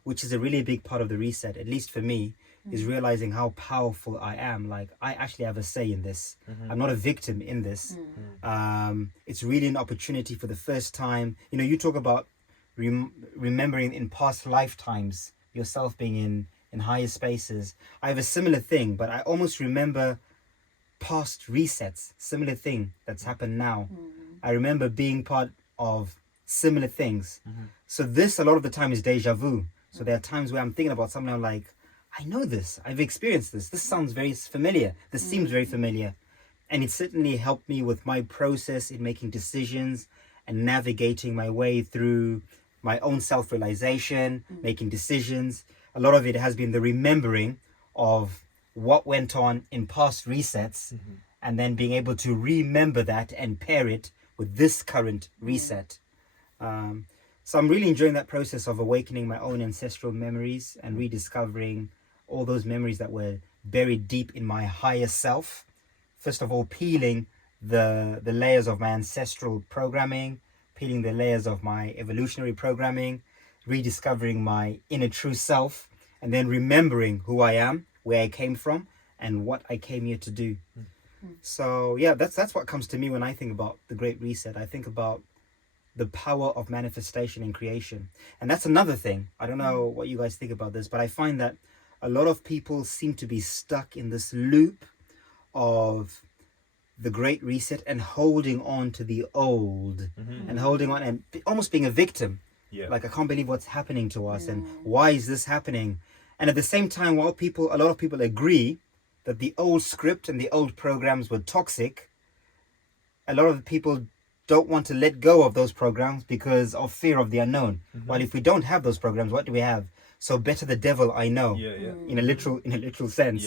which is a really big part of the reset, at least for me, is realizing how powerful I am. Like, I actually have a say in this. I'm not a victim in this. It's really an opportunity for the first time. You know, you talk about remembering in past lifetimes, yourself being in higher spaces. I have a similar thing, but I almost remember past resets, similar thing that's happened now. I remember being part of similar things. So this, a lot of the time, is deja vu. So there are times where I'm thinking about something, I'm like, I know this, I've experienced this, this sounds very familiar, this seems very familiar. And it certainly helped me with my process in making decisions and navigating my way through my own self-realization, making decisions. A lot of it has been the remembering of what went on in past resets, and then being able to remember that and pair it with this current reset. So I'm really enjoying that process of awakening my own ancestral memories and rediscovering all those memories that were buried deep in my higher self. First of all, peeling the layers of my ancestral programming, peeling the layers of my evolutionary programming, rediscovering my inner true self, and then remembering who I am, where I came from, and what I came here to do. So yeah, that's what comes to me when I think about the Great Reset. I think about the power of manifestation and creation. And that's another thing. I don't know what you guys think about this, but I find that a lot of people seem to be stuck in this loop of the Great Reset and holding on to the old and holding on and almost being a victim. Like, I can't believe what's happening to us and why is this happening? And at the same time, while a lot of people agree that the old script and the old programs were toxic, a lot of people don't want to let go of those programs because of fear of the unknown. Well, if we don't have those programs, what do we have? So better the devil I know. In a literal sense.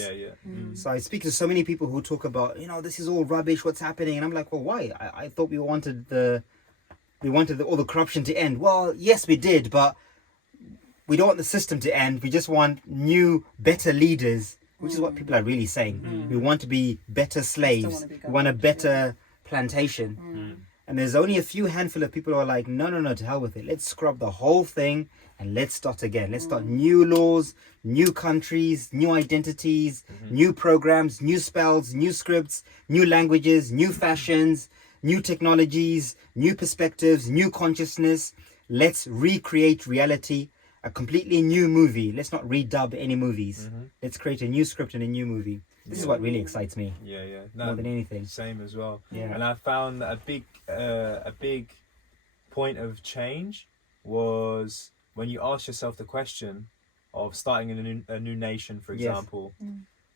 So I speak to so many people who talk about, this is all rubbish, what's happening? And I'm like, well, why? I thought we wanted all the corruption to end. Well, yes, we did, but we don't want the system to end. We just want new, better leaders, which is what people are really saying. We want to be better slaves. We want a better plantation. And there's only a few handful of people who are like, no, to hell with it. Let's scrub the whole thing and let's start again. Let's start new laws, new countries, new identities, new programs, new spells, new scripts, new languages, new fashions, new technologies, new perspectives, new consciousness. Let's recreate reality, a completely new movie. Let's not redub any movies. Let's create a new script and a new movie. This is what really excites me. No, more than anything. Same as well. Yeah. And I found that a big point of change was when you ask yourself the question of starting a new nation, for example.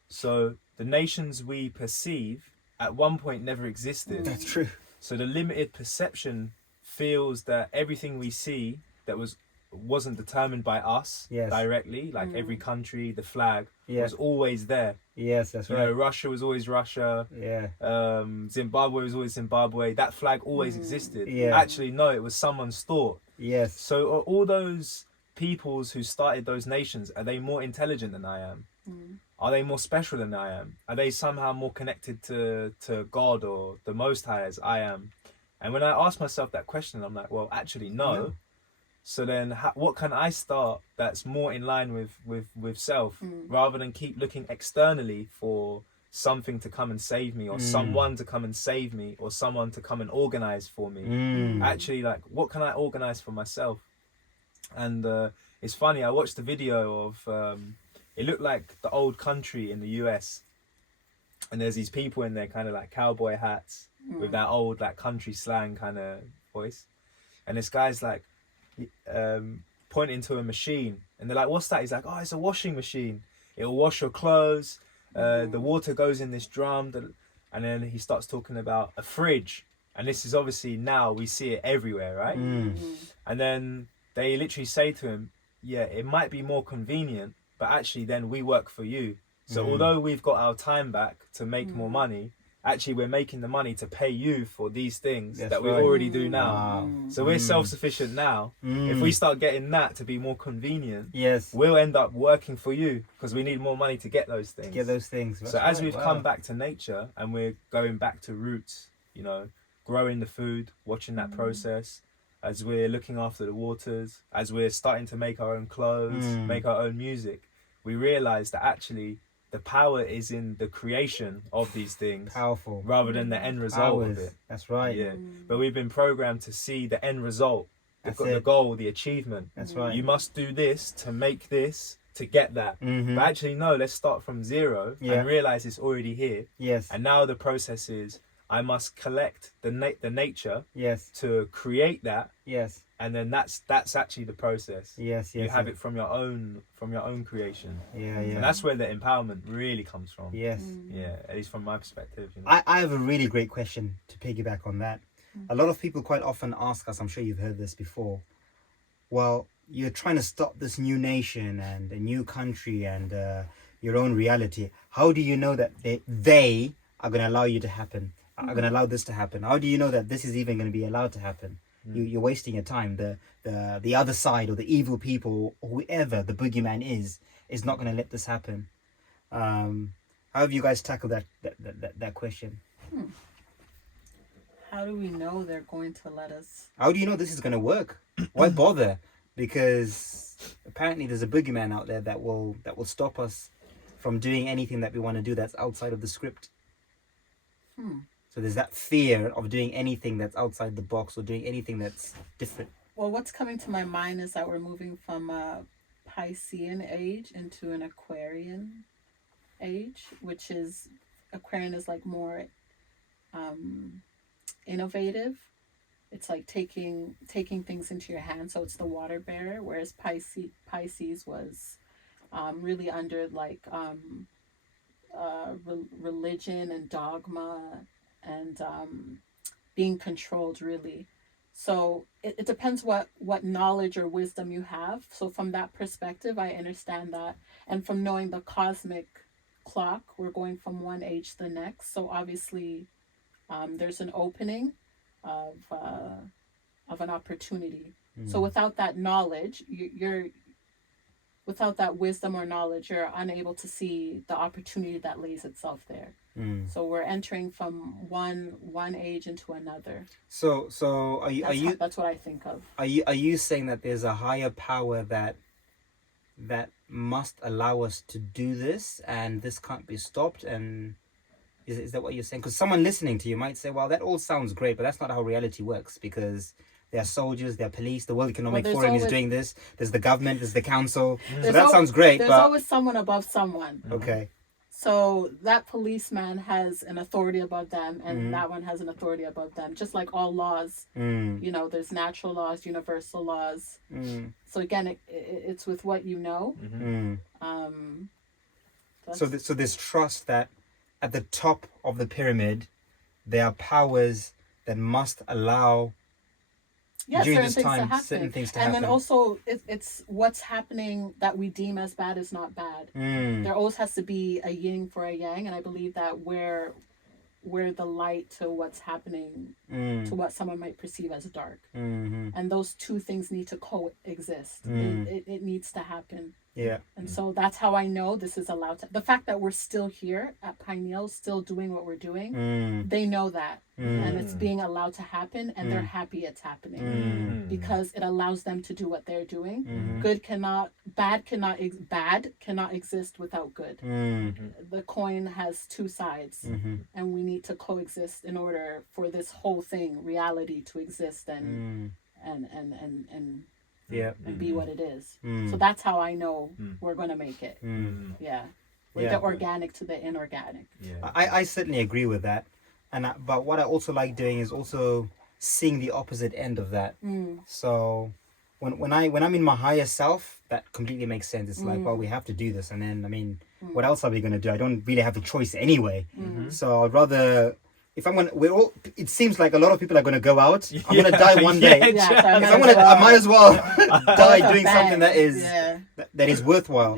So the nations we perceive at one point never existed. That's true. So the limited perception feels that everything we see that wasn't determined by us directly, like every country, the flag was always there. Yes, that's right. Russia was always Russia. Zimbabwe was always Zimbabwe. That flag always existed. Actually, no, it was someone's thought. Yes. So are all those peoples who started those nations, are they more intelligent than I am? Are they more special than I am? Are they somehow more connected to God or the Most High as I am? And when I ask myself that question, I'm like, well, actually, no. So then what can I start that's more in line with self, rather than keep looking externally for something to come and save me, or someone to come and save me, or someone to come and organize for me. Actually, like, what can I organize for myself? And it's funny, I watched the video of it looked like the old country in the US, and there's these people in their kind of like cowboy hats with that old like country slang kind of voice, and this guy's like pointing to a machine, and they're like, what's that? He's like, oh, it's a washing machine, it'll wash your clothes, the water goes in this drum, and then he starts talking about a fridge, and this is obviously, now we see it everywhere, right? And then they literally say to him, yeah, it might be more convenient, but actually then we work for you. So although we've got our time back to make more money, actually we're making the money to pay you for these things that we already do now. Wow. So we're self-sufficient now. If we start getting that to be more convenient, Yes. we'll end up working for you, because we need more money to get those things. That's So as right. we've come back to nature and we're going back to roots, you know, growing the food, watching that process, as we're looking after the waters, as we're starting to make our own clothes, make our own music, we realize that actually the power is in the creation of these things, Powerful, rather than the end result of it. That's right. Yeah, but we've been programmed to see the end result, the it. goal, the achievement. That's right. You must do this to make this, to get that. But actually, no, let's start from zero and realize it's already here. Yes. And now the process is, I must collect the nature to create that. Yes. And then that's actually the process. Yes. You have it from your own creation. Yeah. And that's where the empowerment really comes from. Yes. Yeah, at least from my perspective. You know? I have a really great question to piggyback on that. A lot of people quite often ask us, I'm sure you've heard this before, well, you're trying to stop this new nation and a new country and your own reality. How do you know that they are going to allow you to happen? Are going to allow this to happen? How do you know that this is even going to be allowed to happen? You're wasting your time. The other side, or the evil people, or whoever the boogeyman is not going to let this happen. How have you guys tackled that question? How do we know they're going to let us? How do you know this is going to work? Why bother? Because apparently there's a boogeyman out there that will stop us from doing anything that we want to do that's outside of the script. So there's that fear of doing anything that's outside the box, or doing anything that's different. Well, what's coming to my mind is that we're moving from a Piscean age into an Aquarian age, which is, Aquarian is like more innovative. It's like taking things into your hand. So it's the water bearer, whereas Pisces was really under like religion and dogma and being controlled, really. So it depends what knowledge or wisdom you have. So from that perspective, I understand that. And from knowing the cosmic clock, we're going from one age to the next. So obviously there's an opening of an opportunity. So without that knowledge, you're without that wisdom or knowledge, you're unable to see the opportunity that lays itself there. So we're entering from one age into another. So That's what I think of. Are you saying that there's a higher power that must allow us to do this, and this can't be stopped? And is that what you're saying? Because someone listening to you might say, well, that all sounds great, but that's not how reality works, because there are soldiers, there are police, the World Economic Forum is doing this, there's the government, there's the council. So that sounds great, there's but always someone above someone. Okay. So that policeman has an authority above them, and that one has an authority above them. Just like all laws, you know, there's natural laws, universal laws. So again, it's with what you know. So there's trust that at the top of the pyramid, there are powers that must allow during this time certain things to happen. And then also, it's what's happening that we deem as bad is not bad. There always has to be a yin for a yang, and I believe that we're the light to what's happening, to what someone might perceive as dark. And those two things need to coexist. It needs to happen. Yeah. And so that's how I know this is allowed to. The fact that we're still here at Pineal, still doing what we're doing, they know that. And it's being allowed to happen, and they're happy it's happening because it allows them to do what they're doing. Bad cannot exist without good. The coin has two sides, and we need to coexist in order for this whole thing, reality, to exist and be what it is. So that's how I know we're gonna make it. Yeah. The organic to the inorganic. I certainly agree with that, but what I also like doing is also seeing the opposite end of that. So when I'm in my higher self, that completely makes sense. It's like, well, we have to do this, and then I mean, what else are we gonna do? I don't really have a choice anyway. So I'd rather. If I'm gonna, it seems like a lot of people are gonna go out. I'm gonna die one day. I might as well die doing something that is worthwhile.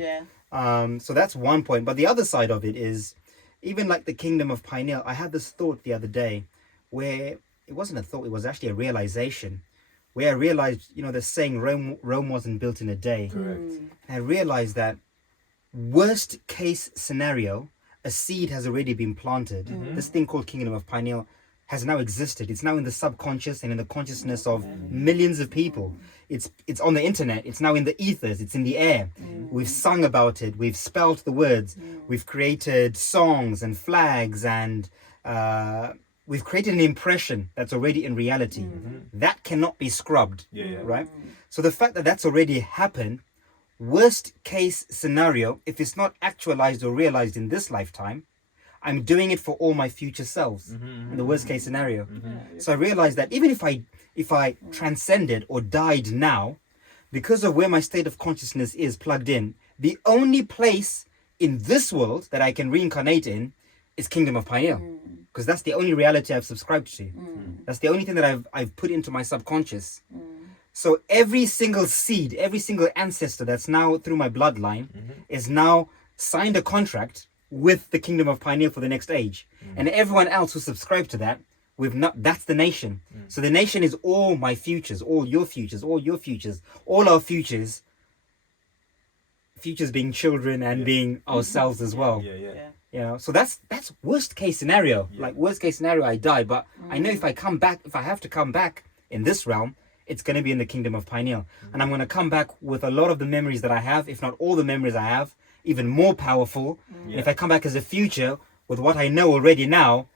So that's one point. But the other side of it is, even like the kingdom of Pineal, I had this thought the other day, where it wasn't a thought; it was actually a realization, where I realized, the saying Rome wasn't built in a day. Correct. I realized that worst case scenario, a seed has already been planted. This thing called Kingdom of Pineal has now existed. It's now in the subconscious and in the consciousness of millions of people. It's on the internet. It's now in the ethers. It's in the air. We've sung about it. We've spelled the words. We've created songs and flags, and we've created an impression that's already in reality. That cannot be scrubbed, right? So the fact that that's already happened, worst case scenario, if it's not actualized or realized in this lifetime, I'm doing it for all my future selves in the worst case scenario. So I realized that even if I transcended or died now, because of where my state of consciousness is plugged in, the only place in this world that I can reincarnate in is Kingdom of Pineal, because that's the only reality I've subscribed to. That's the only thing that I've put into my subconscious. So every single seed, every single ancestor that's now through my bloodline is now signed a contract with the Kingdom of Pineal for the next age. And everyone else who subscribed to that, that's the nation. So the nation is all my futures, all your futures, all your futures, all our futures. Futures being children and being ourselves as well. So that's worst case scenario. Like worst case scenario, I die, but I know if I have to come back in this realm, it's going to be in the Kingdom of Pineal. And I'm going to come back with a lot of the memories that I have, if not all the memories I have, even more powerful. And if I come back as a future with what I know already now.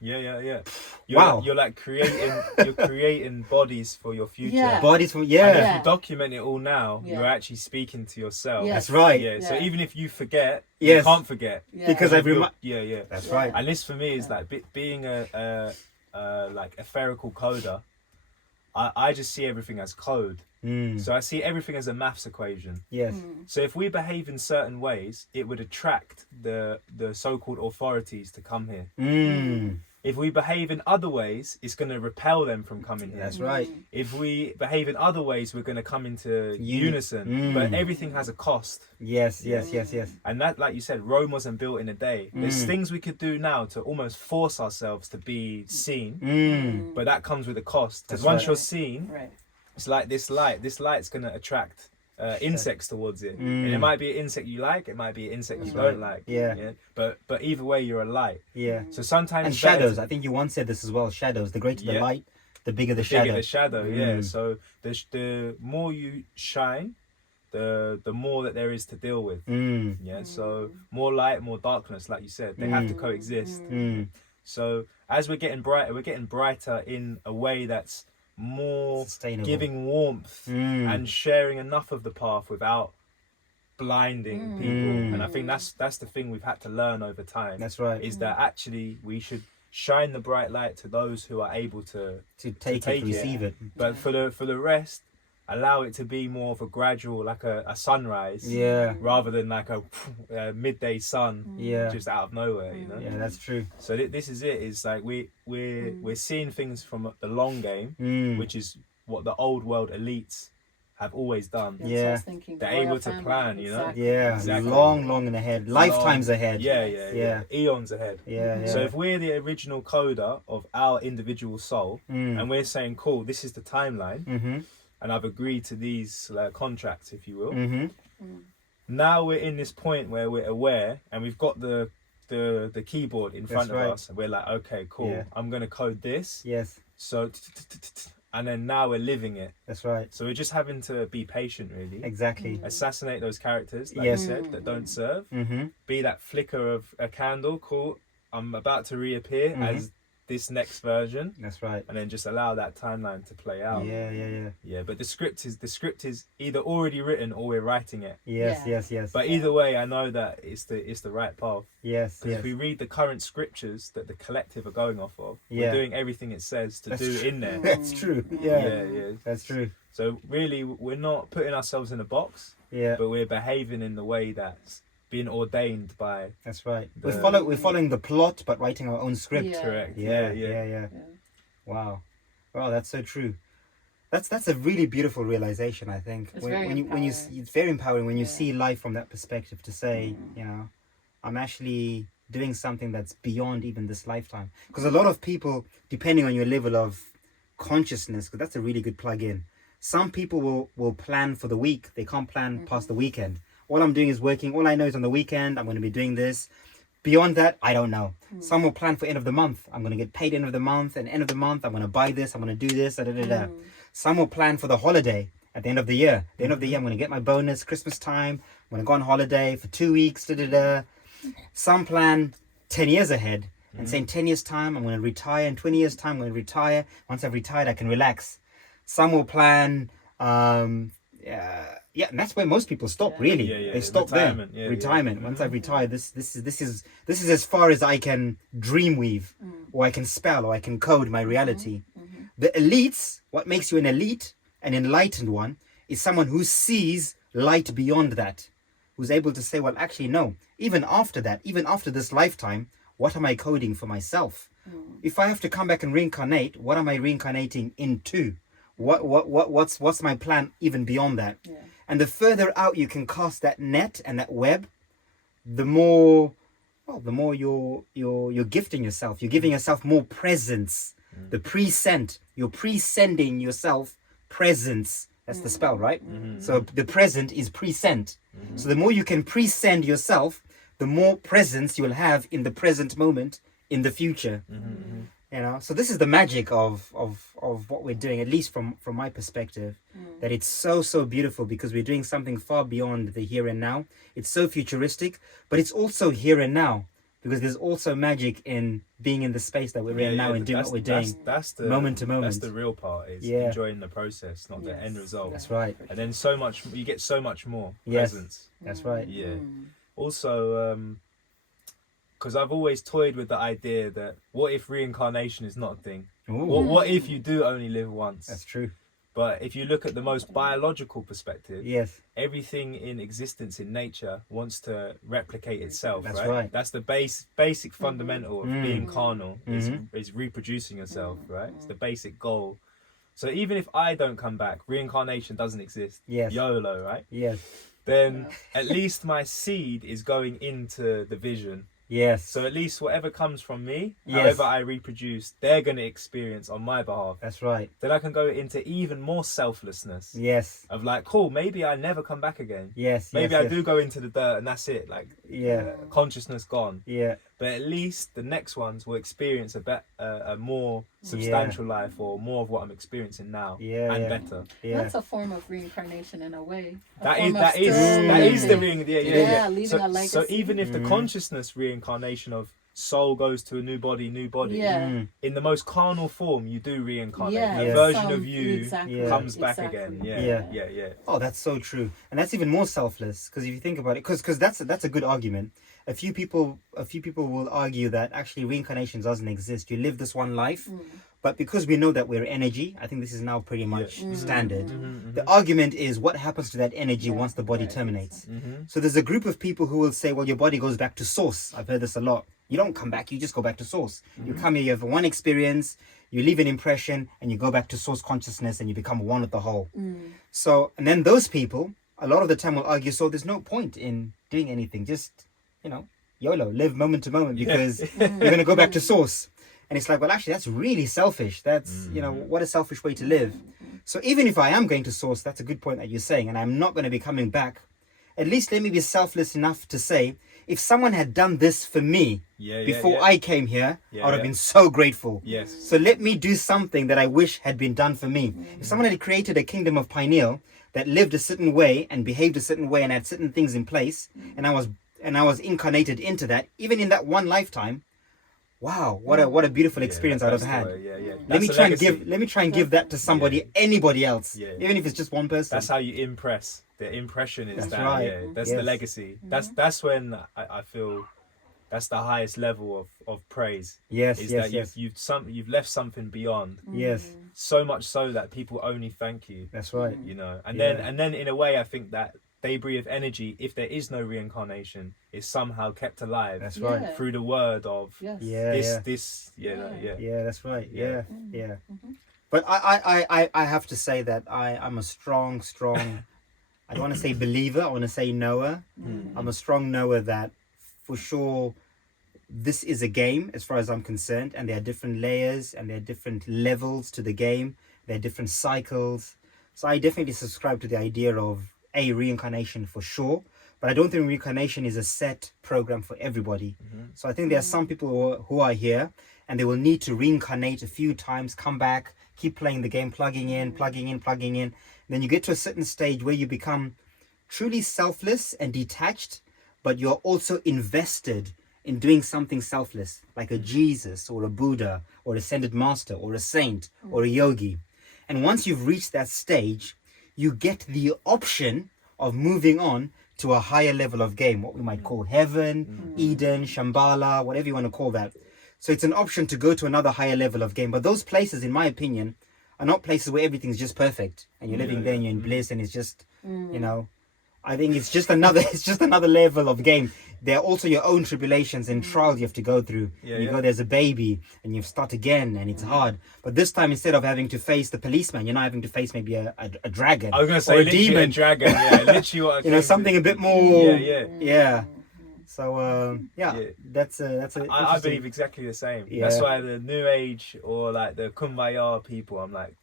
You're Wow. You're like creating bodies for your future. Bodies for, And if you document it all now, you're actually speaking to yourself. That's right. So even if you forget, you can't forget. Because I've That's right. And this for me is like being a like etherical coder. I just see everything as code. So I see everything as a maths equation. So if we behave in certain ways, it would attract the so-called authorities to come here. If we behave in other ways, it's going to repel them from coming here. That's right. If we behave in other ways, we're going to come into unison. But everything has a cost. Yes. And that, like you said, Rome wasn't built in a day. There's things we could do now to almost force ourselves to be seen. But that comes with a cost. Because once you're seen, it's like this light. This light's going to attract insects towards it. And it might be an insect you like, it might be an insect you don't like. But either way, you're a light. So sometimes... And shadows. I think you once said this as well. Shadows. The greater the light, the bigger the shadow. The bigger the shadow, So the more you shine, the more that there is to deal with. So more light, more darkness, like you said. They have to coexist. So as we're getting brighter in a way that's more sustainable, giving warmth and sharing enough of the path without blinding people. And I think that's the thing we've had to learn over time. That's right. Is that actually we should shine the bright light to those who are able to take it, receive it. But for the rest, allow it to be more of a gradual, like a sunrise, rather than like a midday sun, just out of nowhere, Yeah, that's true. So this is it. It's like we're seeing things from the long game, which is what the old world elites have always done. They're able to plan, Exactly. Long in ahead, lifetimes ahead. Eons ahead. So if we're the original coder of our individual soul, and we're saying, cool, this is the timeline. And I've agreed to these contracts, if you will. now we're in this point where we're aware and we've got the keyboard in front That's right. of us, and we're like, okay, cool, Yeah. I'm gonna code this. Yes, So, and then now we're living it. that's right. So we're just having to be patient, really. Exactly. Assassinate those characters, like Yes. you said, that don't serve. Mm-hmm. Be that flicker of a candle. Cool, I'm about to reappear as this next version, That's right. and then just allow that timeline to play out. Yeah. But the script is either already written or we're writing it. Yes. Yeah. Yes. But either way, I know that it's the right path. Yes. Because if we read the current scriptures that the collective are going off of, Yeah. we're doing everything it says to That's do true. in there. That's true. Yeah. Yeah. That's true. So really, we're not putting ourselves in a box, Yeah. but we're behaving in the way that's been ordained by. That's right. The- We're following the plot, but writing our own script. Yeah. Correct. Yeah. Wow. That's so true. That's a really beautiful realization, I think. It's very empowering. It's very empowering when you Yeah. see life from that perspective, to say, I'm actually doing something that's beyond even this lifetime. Because a lot of people, depending on your level of consciousness, because that's a really good plug-in. Some people will plan for the week. They can't plan past the weekend. All I'm doing is working. All I know is on the weekend, I'm going to be doing this. Beyond that, I don't know. Some will plan for end of the month. I'm going to get paid end of the month, and end of the month, I'm going to buy this, I'm going to do this, Some will plan for the holiday at the end of the year. At the end of the year, I'm going to get my bonus, Christmas time, I'm going to go on holiday for 2 weeks, Some plan 10 years ahead and say in 10 years' time, I'm going to retire. In 20 years' time, I'm going to retire. Once I've retired, I can relax. Some will plan, and that's where most people stop. Really, they stop Retirement, there. Retirement. Once I've retired, this is as far as I can dream weave, or I can spell, or I can code my reality. The elites, what makes you an elite, an enlightened one, is someone who sees light beyond that, who's able to say, well, actually, no. Even after that, even after this lifetime, what am I coding for myself? If I have to come back and reincarnate, what am I reincarnating into? What's my plan even beyond that? Yeah. And the further out you can cast that net and that web, the more you're gifting yourself. You're giving yourself more presence. The present, you're presending yourself presence. That's the spell, right? So the present is present. So the more you can presend yourself, the more presence you'll have in the present moment, in the future. So this is the magic of what we're doing, at least from my perspective, that it's so beautiful, because we're doing something far beyond the here and now. It's so futuristic, but it's also here and now, because there's also magic in being in the space that we're in now and doing what we're doing that's the moment to moment. That's the real part, is Yeah. enjoying the process, not the end result. That's right. And then you get so much more Yes. presence. That's right. Yeah. Also, because I've always toyed with the idea that what if reincarnation is not a thing? Ooh, What if you do only live once? that's true. But if you look at the most biological perspective, Yes. everything in existence in nature wants to replicate itself. That's right? right. That's the basic fundamental of being carnal Mhm. is reproducing yourself. Right? It's the basic goal. So even if I don't come back, reincarnation doesn't exist. Yes. YOLO, right? Yes. Then at least my seed is going into the vision. Yes. So at least whatever comes from me, Yes. however I reproduce, they're going to experience on my behalf. That's right. Then I can go into even more selflessness Yes. of like, cool, maybe I never come back again. Yes. Maybe yes, I yes. do go into the dirt and that's it. Like, Yeah. consciousness gone. Yeah. But at least the next ones will experience a more substantial life, or more of what I'm experiencing now, Yeah, and yeah. better. Yeah. That's a form of reincarnation in a way. That is the ring. Yeah. Leaving So, a legacy. so even if the consciousness reincarnation of soul goes to a new body, Yeah. in the most carnal form, you do reincarnate. Yeah. A Yes. version of you Exactly. comes back Exactly. again. Yeah. Yeah. Oh, that's so true, and that's even more selfless, because if you think about it, because that's a good argument. A few people will argue that actually reincarnation doesn't exist. You live this one life, but because we know that we're energy, I think this is now pretty much standard. The argument is what happens to that energy once the body terminates. So there's a group of people who will say, well, your body goes back to source. I've heard this a lot. You don't come back, you just go back to source. You come here, you have one experience, you leave an impression, and you go back to source consciousness, and you become one with the whole. So, and then those people, a lot of the time will argue, so there's no point in doing anything. Just, YOLO, live moment to moment, because you're going to go back to source. And it's like, well, actually, that's really selfish. That's, what a selfish way to live. So even if I am going to source, that's a good point that you're saying, and I'm not going to be coming back, at least let me be selfless enough to say, if someone had done this for me before I came here, I would have been so grateful. Yes. So let me do something that I wish had been done for me. If someone had created a kingdom of Pineal that lived a certain way and behaved a certain way and had certain things in place, and I was incarnated into that, even in that one lifetime, wow, what a beautiful experience I'd have had. Let me try and give that to somebody, anybody else, even if it's just one person. That's how you impress. The impression is That's that. right. Yeah, that's the legacy. That's when I feel that's the highest level of praise. Yes, is yes, that yes. you've left something beyond. Yes, So much so that people only thank you. that's right. You know, and Yeah. then in a way, I think that debris of energy, if there is no reincarnation, is somehow kept alive. That's right. Through the word of Yes. Yeah, yeah. that's right. Yeah. Yeah. But I have to say that I'm a strong I don't want to say believer, I want to say knower. I'm a strong knower that for sure this is a game as far as I'm concerned, and there are different layers and there are different levels to the game. There are different cycles. So I definitely subscribe to the idea of reincarnation for sure, but I don't think reincarnation is a set program for everybody. So I think there are some people who are here and they will need to reincarnate a few times, come back, keep playing the game, plugging in. Then you get to a certain stage where you become truly selfless and detached, but you're also invested in doing something selfless, like a Jesus or a Buddha or ascended master or a saint or a yogi. And once you've reached that stage, you get the option of moving on to a higher level of game, what we might call heaven, Eden, Shambhala, whatever you want to call that. So it's an option to go to another higher level of game. But those places, in my opinion, are not places where everything's just perfect and you're living there and you're in bliss and it's just, you know, I think it's just another level of game. There are also your own tribulations and trials you have to go through. You go there's a baby and you start again and it's hard. But this time, instead of having to face the policeman, you're not having to face maybe a dragon. I was gonna say or a literally demon. a dragon. Yeah, literally what I You know, came something to. a bit more. Yeah. So that's I believe exactly the same. Yeah. That's why the New Age or like the Kumbaya people, I'm like,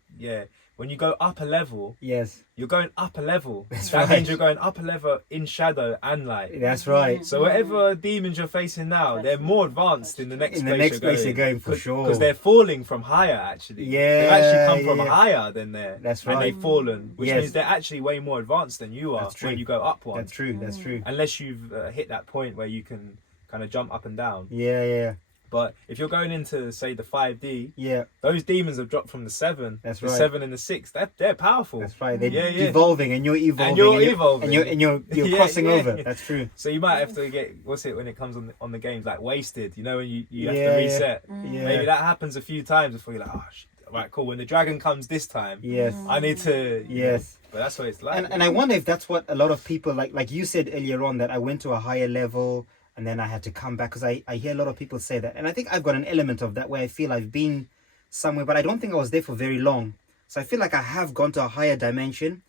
when you go up a level, yes, you're going up a level. That's that right. means you're going up a level in shadow and light. that's right. So whatever demons you're facing now, they're more advanced in the next place you're going for sure. Because they're falling from higher actually. Yeah, They've actually come from yeah. higher than there. That's And right. they've fallen, which Yes. means they're actually way more advanced than you are That's true. when you go up one. That's true. That's true. Unless you've hit that point where you can kind of jump up and down. Yeah. But if you're going into, say, the 5D, Yeah. those demons have dropped from the 7. That's the right. 7 and the 6. They're powerful. That's right. They're Yeah. evolving, and you're evolving, And you're evolving. and you're Yeah, crossing yeah. over. That's true. So you might have to get, what's it when it comes on the games, like wasted. You know, when you have Yeah, to yeah. reset. Yeah. Maybe that happens a few times before you're like, oh, right, cool. When the dragon comes this time, Yes. I need to. Yes. But that's what it's like. And I wonder if that's what a lot of people like you said earlier on, that I went to a higher level and then I had to come back, because I hear a lot of people say that, and I think I've got an element of that where I feel I've been somewhere, but I don't think I was there for very long. So I feel like I have gone to a higher dimension,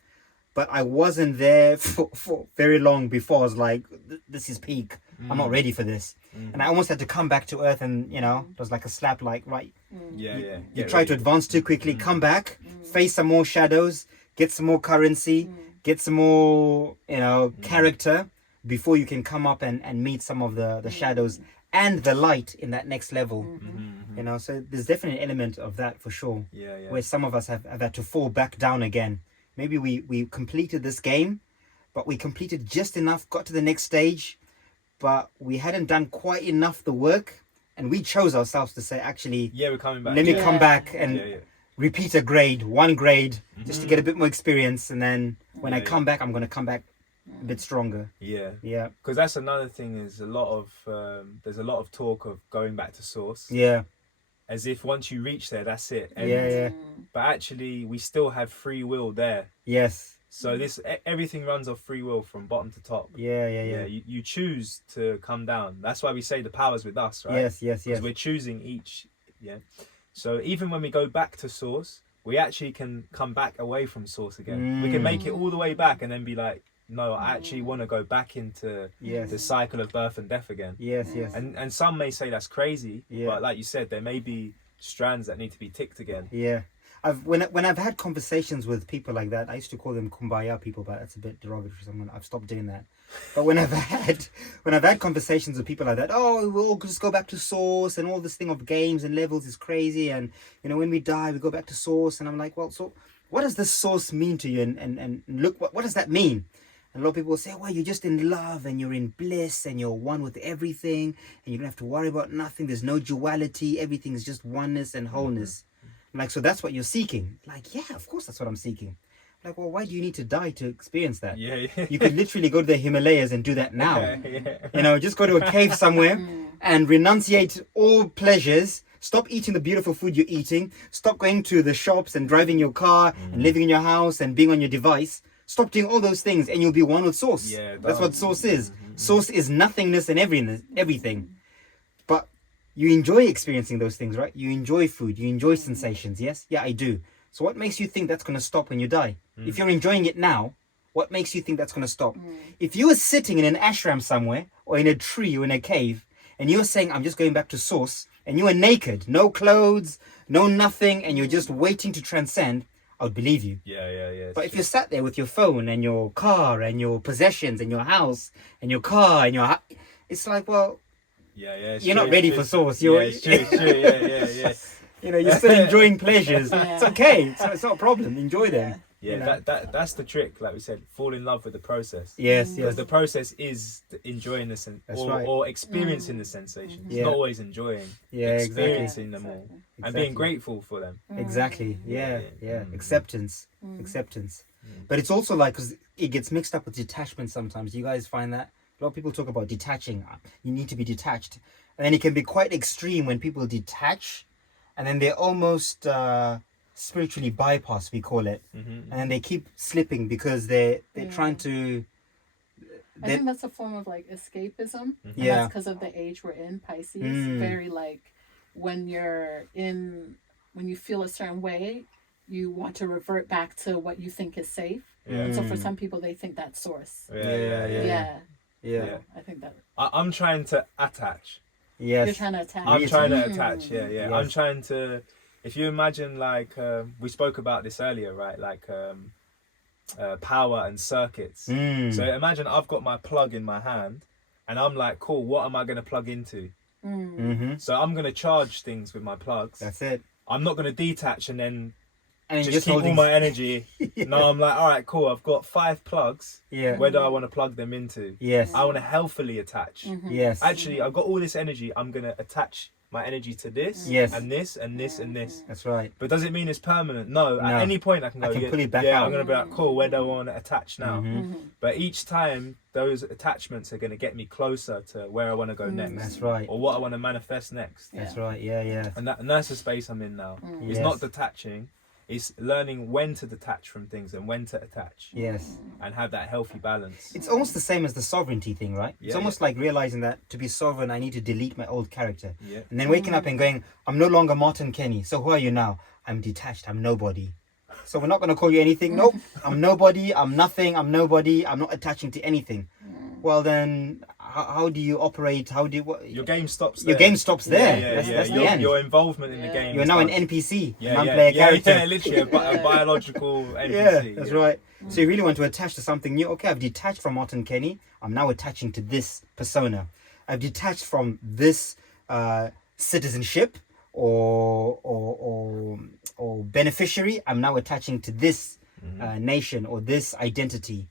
but I wasn't there for very long before I was like, this is peak. I'm not ready for this. And I almost had to come back to earth, and it was like a slap, like, right, you try to advance too quickly, come back, face some more shadows, get some more currency, get some more character before you can come up and meet some of the shadows and the light in that next level. So there's definitely an element of that for sure, where some of us have had to fall back down again. Maybe we completed this game, but we completed just enough, got to the next stage, but we hadn't done quite enough the work, and we chose ourselves to say, actually, we're coming back. let me come back and repeat one grade, just to get a bit more experience, and then when I come back, I'm going to come back a bit stronger. Because that's another thing, is there's a lot of talk of going back to source, as if once you reach there, that's it. But actually we still have free will there. So everything runs off free will from bottom to top. You choose to come down. That's why we say the power's with us, right? Yes. Because we're choosing each. So even when we go back to source, we actually can come back away from source again. We can make it all the way back and then be like, no, I actually want to go back into the cycle of birth and death again. And some may say that's crazy, but like you said, there may be strands that need to be ticked again. when I've had conversations with people like that, I used to call them kumbaya people, but that's a bit derogatory. So I've stopped doing that. But when I've had conversations with people like that, oh, we'll just go back to source, and all this thing of games and levels is crazy, and when we die, we go back to source, and I'm like, well, so what does this source mean to you? And look, what does that mean? And a lot of people will say, well, you're just in love and you're in bliss and you're one with everything and you don't have to worry about nothing. There's no duality. Everything is just oneness and wholeness. Like, so that's what you're seeking. Like, yeah, of course that's what I'm seeking. Like, well, why do you need to die to experience that? Yeah. You could literally go to the Himalayas and do that now. Yeah. Just go to a cave somewhere and renunciate all pleasures. Stop eating the beautiful food you're eating. Stop going to the shops and driving your car and living in your house and being on your device. Stop doing all those things and you'll be one with source. Yeah, that's what source is. Source is nothingness and everything. But you enjoy experiencing those things, right? You enjoy food. You enjoy sensations. Yes? Yeah, I do. So what makes you think that's going to stop when you die? If you're enjoying it now, what makes you think that's going to stop? If you were sitting in an ashram somewhere or in a tree or in a cave and you're saying, I'm just going back to source, and you are naked, no clothes, no nothing, and you're just waiting to transcend, I would believe you. Yeah. But if you're sat there with your phone and your car and your possessions and your house and your car and your it's like, well, you're not ready for source. You're, it's true. Yeah. You're still enjoying pleasures. It's okay. It's not a problem. Enjoy them. Yeah, that's the trick. Like we said, fall in love with the process. Yes. Because the process is enjoying or experiencing the sensations. Yeah. Not always enjoying. Experiencing them all and being grateful for them. Exactly. Yeah. Acceptance. But it's also like, because it gets mixed up with detachment sometimes. You guys find that? A lot of people talk about detaching. You need to be detached. And then it can be quite extreme when people detach and then they're almost spiritually bypass, we call it. And they keep slipping because they're trying to... I think that's a form of like escapism. And Yeah. that's because of the age we're in, Pisces. Very like when you feel a certain way, you want to revert back to what you think is safe. And so for some people, they think that's source. Yeah. I think that. I'm trying to attach. Yes. You're trying to attach. I'm trying to attach. Yeah. Yes. I'm trying to. If you imagine, like we spoke about this earlier, right? Like power and circuits. So imagine I've got my plug in my hand, and I'm like, cool. What am I going to plug into? So I'm going to charge things with my plugs. That's it. I'm not going to detach and then And just keep all my energy. No, I'm like, all right, cool. I've got 5 plugs. Yeah. Where do I want to plug them into? Yes. I want to healthily attach. Yes. Actually, I've got all this energy. I'm going to attach my energy to this, Yes. and this, and this, and this. That's right. But does it mean it's permanent? No. At No. any point, I can go. I can pull it back yeah, out. I'm going to be like, cool. Where do I want to attach now? But each time, those attachments are going to get me closer to where I want to go next. That's right. Or what I want to manifest next. That's right. Yeah. And that's the space I'm in now. It's Yes. not detaching. It's learning when to detach from things and when to attach. Yes. And have that healthy balance. It's almost the same as the sovereignty thing, right? It's almost like realizing that to be sovereign, I need to delete my old character. Yeah. And then waking up and going, I'm no longer Martin Kenny. So who are you now? I'm detached. I'm nobody. So we're not going to call you anything. Nope. I'm nobody. I'm nothing. I'm nobody. I'm not attaching to anything. Well, then how do you operate? How do you... Your game stops there. Your game stops there. Yeah, That's the your, end. Your involvement in the game. You're now an starts. NPC, Yeah, non-player character. Yeah, literally a biological NPC. Yeah, that's right. So you really want to attach to something new. Okay, I've detached from Martin Kenny. I'm now attaching to this persona. I've detached from this citizenship or beneficiary. I'm now attaching to this nation or this identity.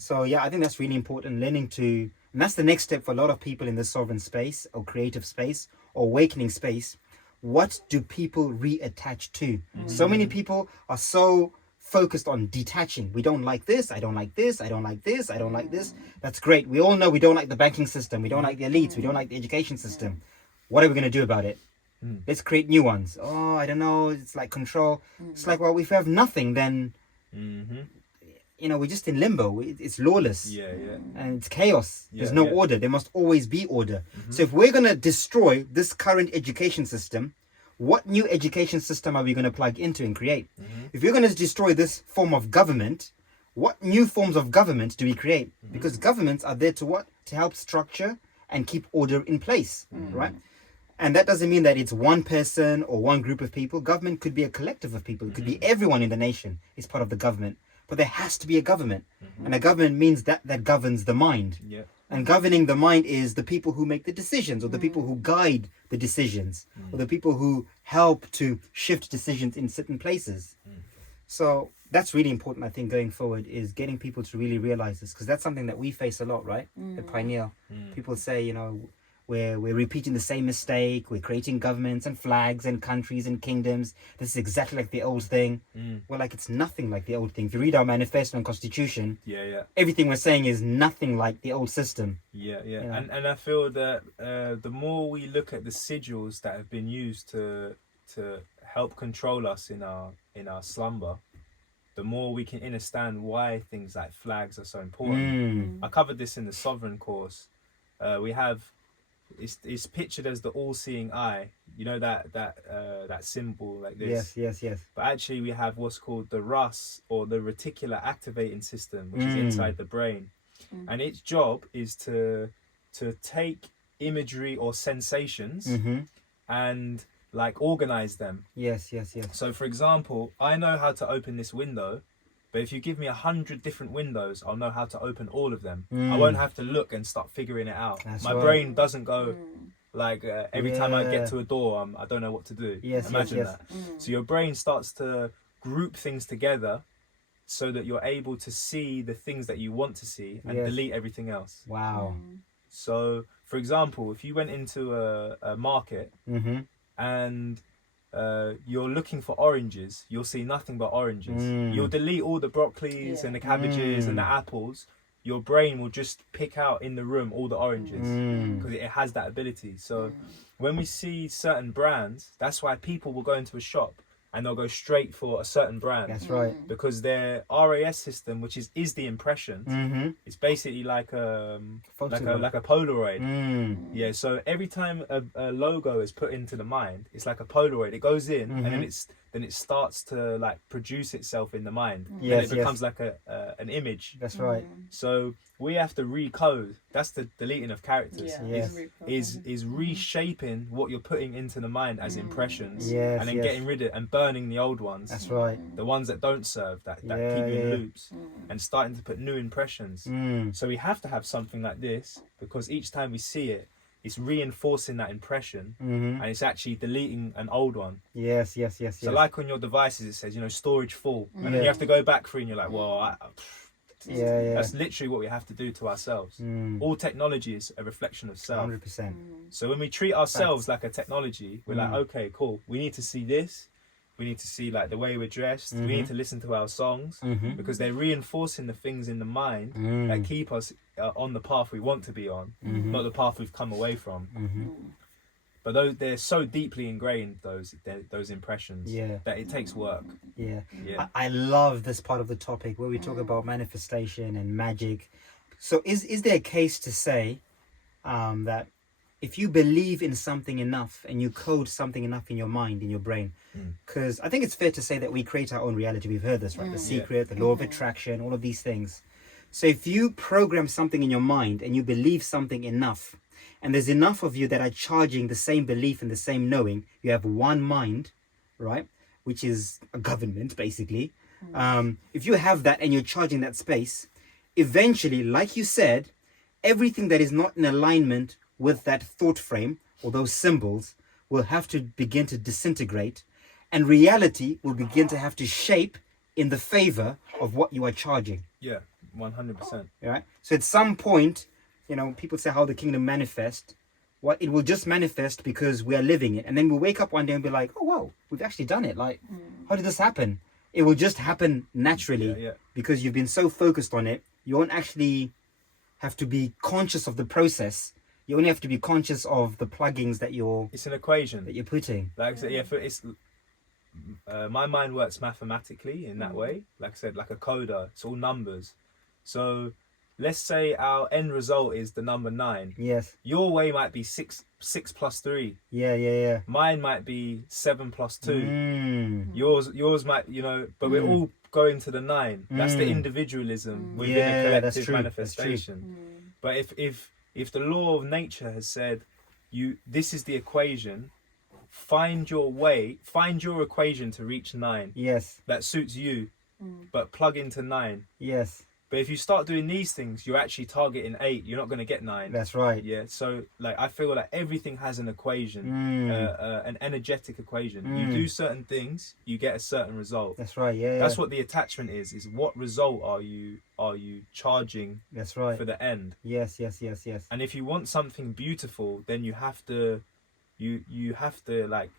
So yeah, I think that's really important. Learning to, and that's the next step for a lot of people in the sovereign space or creative space or awakening space. What do people reattach to? So many people are so focused on detaching. We don't like this. I don't like this. I don't like this. I don't like this. That's great. We all know we don't like the banking system. We don't like the elites. We don't like the education system. What are we going to do about it? Let's create new ones. Oh, I don't know. It's like control. It's like, well, if we have nothing, then we're just in limbo. It's lawless. Yeah. And it's chaos. There's no order. There must always be order. So if we're going to destroy this current education system, what new education system are we going to plug into and create? If we're going to destroy this form of government, what new forms of government do we create? Because governments are there to what? To help structure and keep order in place, right? And that doesn't mean that it's one person or one group of people. Government could be a collective of people. It could be everyone in the nation is part of the government. But there has to be a government. And a government means that governs the mind. Yeah. And governing the mind is the people who make the decisions, or the people who guide the decisions, or the people who help to shift decisions in certain places. So that's really important, I think, going forward, is getting people to really realize this, because that's something that we face a lot, right? At Pineal. People say, you know, we're repeating the same mistake. We're creating governments and flags and countries and kingdoms. This is exactly like the old thing. Well, like, it's nothing like the old thing. If you read our manifesto and constitution, everything we're saying is nothing like the old system. Yeah. Yeah. And I feel that the more we look at the sigils that have been used to help control us in our slumber, the more we can understand why things like flags are so important. I covered this in the Sovereign course. We have it's pictured as the all-seeing eye. You know that symbol like this. Yes. But actually, we have what's called the RUS, or the reticular activating system, which is inside the brain, and its job is to take imagery or sensations and like organize them. Yes. So, for example, I know how to open this window, but if you give me 100 different windows, I'll know how to open all of them. I won't have to look and start figuring it out. That's My right. brain doesn't go like every time I get to a door, I don't know what to do. Imagine that. So your brain starts to group things together so that you're able to see the things that you want to see and delete everything else. Wow. So, for example, if you went into a market and you're looking for oranges, you'll see nothing but oranges. You'll delete all the broccolis and the cabbages and the apples. Your brain will just pick out in the room all the oranges because it has that ability. So when we see certain brands, that's why people will go into a shop and they'll go straight for a certain brand. That's right. Because their RAS system, which is the impression, it's basically like a Polaroid. Yeah. So every time a logo is put into the mind, it's like a Polaroid. It goes in and then it starts to like produce itself in the mind. Yes, and it becomes like an image. That's right. So we have to recode. That's the deleting of characters. Yes. Is reshaping what you're putting into the mind as impressions, Yes, and then yes. getting rid of and burning the old ones. That's right. The ones that don't serve, that keep you in loops, and starting to put new impressions. So we have to have something like this, because each time we see it, it's reinforcing that impression, and it's actually deleting an old one. Yes. So like on your devices, it says, storage full, and then you have to go back through and you're like, well, that's literally what we have to do to ourselves. All technology is a reflection of self. 100%. So when we treat ourselves like a technology, we're like, okay, cool. We need to see this. We need to see like the way we're dressed. We need to listen to our songs, because they're reinforcing the things in the mind that keep us on the path we want to be on, not the path we've come away from. But they're so deeply ingrained, those impressions, that it takes work. Yeah. I love this part of the topic where we talk about manifestation and magic. So is there a case to say that if you believe in something enough and you code something enough in your mind, in your brain, because I think it's fair to say that we create our own reality. We've heard this, right? The secret, the law of attraction, all of these things. So if you program something in your mind and you believe something enough, and there's enough of you that are charging the same belief and the same knowing, you have one mind, right? Which is a government, basically. If you have that and you're charging that space, eventually, like you said, everything that is not in alignment with that thought frame or those symbols will have to begin to disintegrate, and reality will begin to have to shape in the favor of what you are charging. Yeah, 100%. Right? So at some point, people say how the kingdom manifests. Well, it will just manifest because we are living it. And then we'll wake up one day and be like, oh, wow, we've actually done it. Like, how did this happen? It will just happen naturally because you've been so focused on it. You won't actually have to be conscious of the process. You only have to be conscious of the plugins that it's an equation that you're putting. Like I said, my mind works mathematically in that way. Like I said, like a coder, it's all numbers. So let's say our end result is the number 9. Yes. Your way might be 6 plus 3. Yeah. Mine might be 7 plus 2. Yours might, but we're all going to the 9. That's the individualism within a collective manifestation. But if the law of nature has said, this is the equation. Find your equation to reach 9 Yes. that suits you, but plug into 9. Yes. But if you start doing these things, you're actually targeting 8. You're not going to get 9. That's right. Yeah. So like, I feel like everything has an equation, an energetic equation. You do certain things, you get a certain result. That's right. Yeah. That's what the attachment is what result are you charging. That's right. For the end. Yes. And if you want something beautiful, then you have to like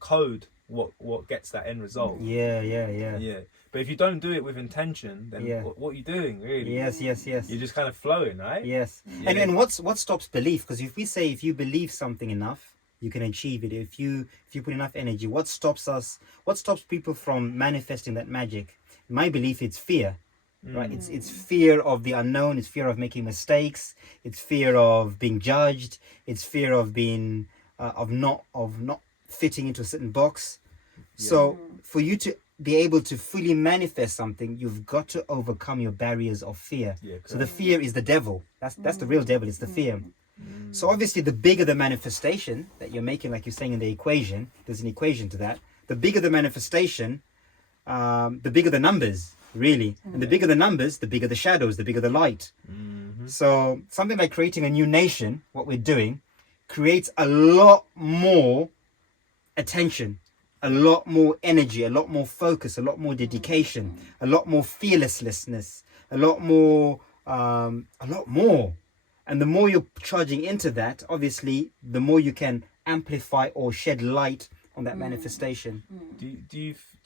code what gets that end result. Yeah. But if you don't do it with intention, then what are you doing, really? Yes. You're just kind of flowing, right? Yes. And what stops belief? Because if we say if you believe something enough, you can achieve it. If you put enough energy, what stops people from manifesting that magic? In my belief, it's fear. Right? It's fear of the unknown, it's fear of making mistakes, it's fear of being judged, it's fear of being of not fitting into a certain box. So for you to be able to fully manifest something, you've got to overcome your barriers of fear. So the fear is the devil. That's the real devil, it's the fear. So obviously the bigger the manifestation that you're making, like you're saying in the equation, there's an equation to that. The bigger the manifestation, the bigger the numbers, really. And the bigger the numbers, the bigger the shadows, the bigger the light. So something like creating a new nation, what we're doing, creates a lot more attention, a lot more energy, a lot more focus, a lot more dedication, a lot more fearlessness, a lot more. And the more you're charging into that, obviously, the more you can amplify or shed light on that manifestation. Do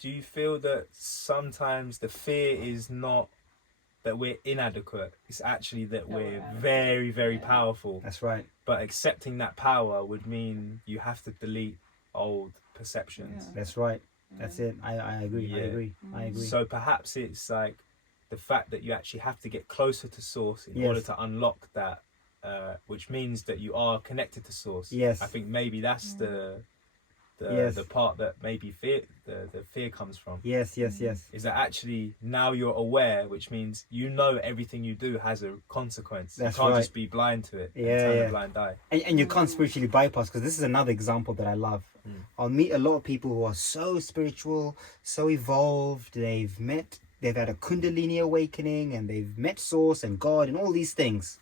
you feel that sometimes the fear is not that we're inadequate? It's actually that we're very, very powerful. That's right. But accepting that power would mean you have to delete old perceptions. That's right. That's it. I agree. I agree. So perhaps it's like the fact that you actually have to get closer to source in order to unlock that, which means that you are connected to source. Yes. I think maybe that's the part that maybe the fear comes from. Yes. Is that actually now you're aware, which means you know everything you do has a consequence. That's you can't right. just be blind to it and turn a blind eye. And you can't spiritually bypass, because this is another example that I love. I'll meet a lot of people who are so spiritual, so evolved. They've had a Kundalini awakening, and they've met Source and God and all these things.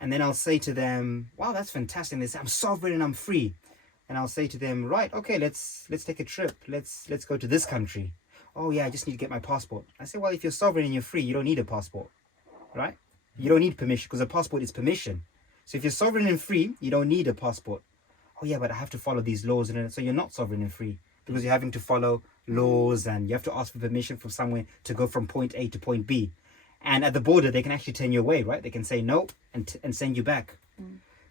And then I'll say to them, wow, that's fantastic. And they say, I'm sovereign and I'm free. And I'll say to them, right, okay, let's take a trip. Let's go to this country. Oh yeah, I just need to get my passport. I say, well, if you're sovereign and you're free, you don't need a passport, right? You don't need permission, because a passport is permission. So if you're sovereign and free, you don't need a passport. Oh yeah, but I have to follow these laws. And so you're not sovereign and free, because you're having to follow laws and you have to ask for permission from somewhere to go from point A to point B. And at the border, they can actually turn you away, right? They can say no and send you back.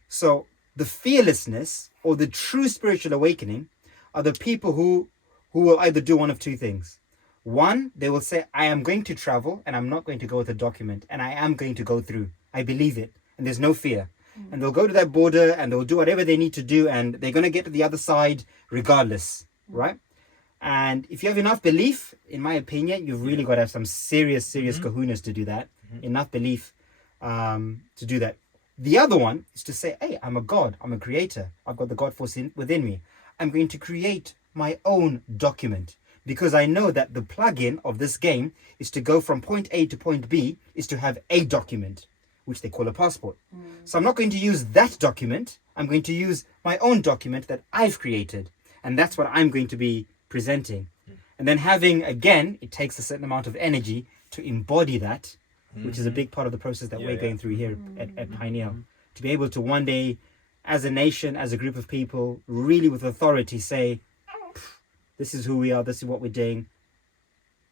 So the fearlessness or the true spiritual awakening are the people who will either do one of two things. One, they will say, I am going to travel and I'm not going to go with a document, and I am going to go through. I believe it. And there's no fear. And they'll go to that border and they'll do whatever they need to do, and they're going to get to the other side regardless, right? And if you have enough belief, in my opinion, you've really got to have some serious kahunas to do that. Enough belief to do that. The other one is to say, hey, I'm a God, I'm a creator. I've got the God force within me. I'm going to create my own document, because I know that the plug-in of this game is to go from point A to point B, is to have a document, which they call a passport. So I'm not going to use that document. I'm going to use my own document that I've created. And that's what I'm going to be presenting. And then it takes a certain amount of energy to embody that, which is a big part of the process that we're going through here at Pineal. To be able to one day, as a nation, as a group of people, really with authority say, this is who we are, this is what we're doing,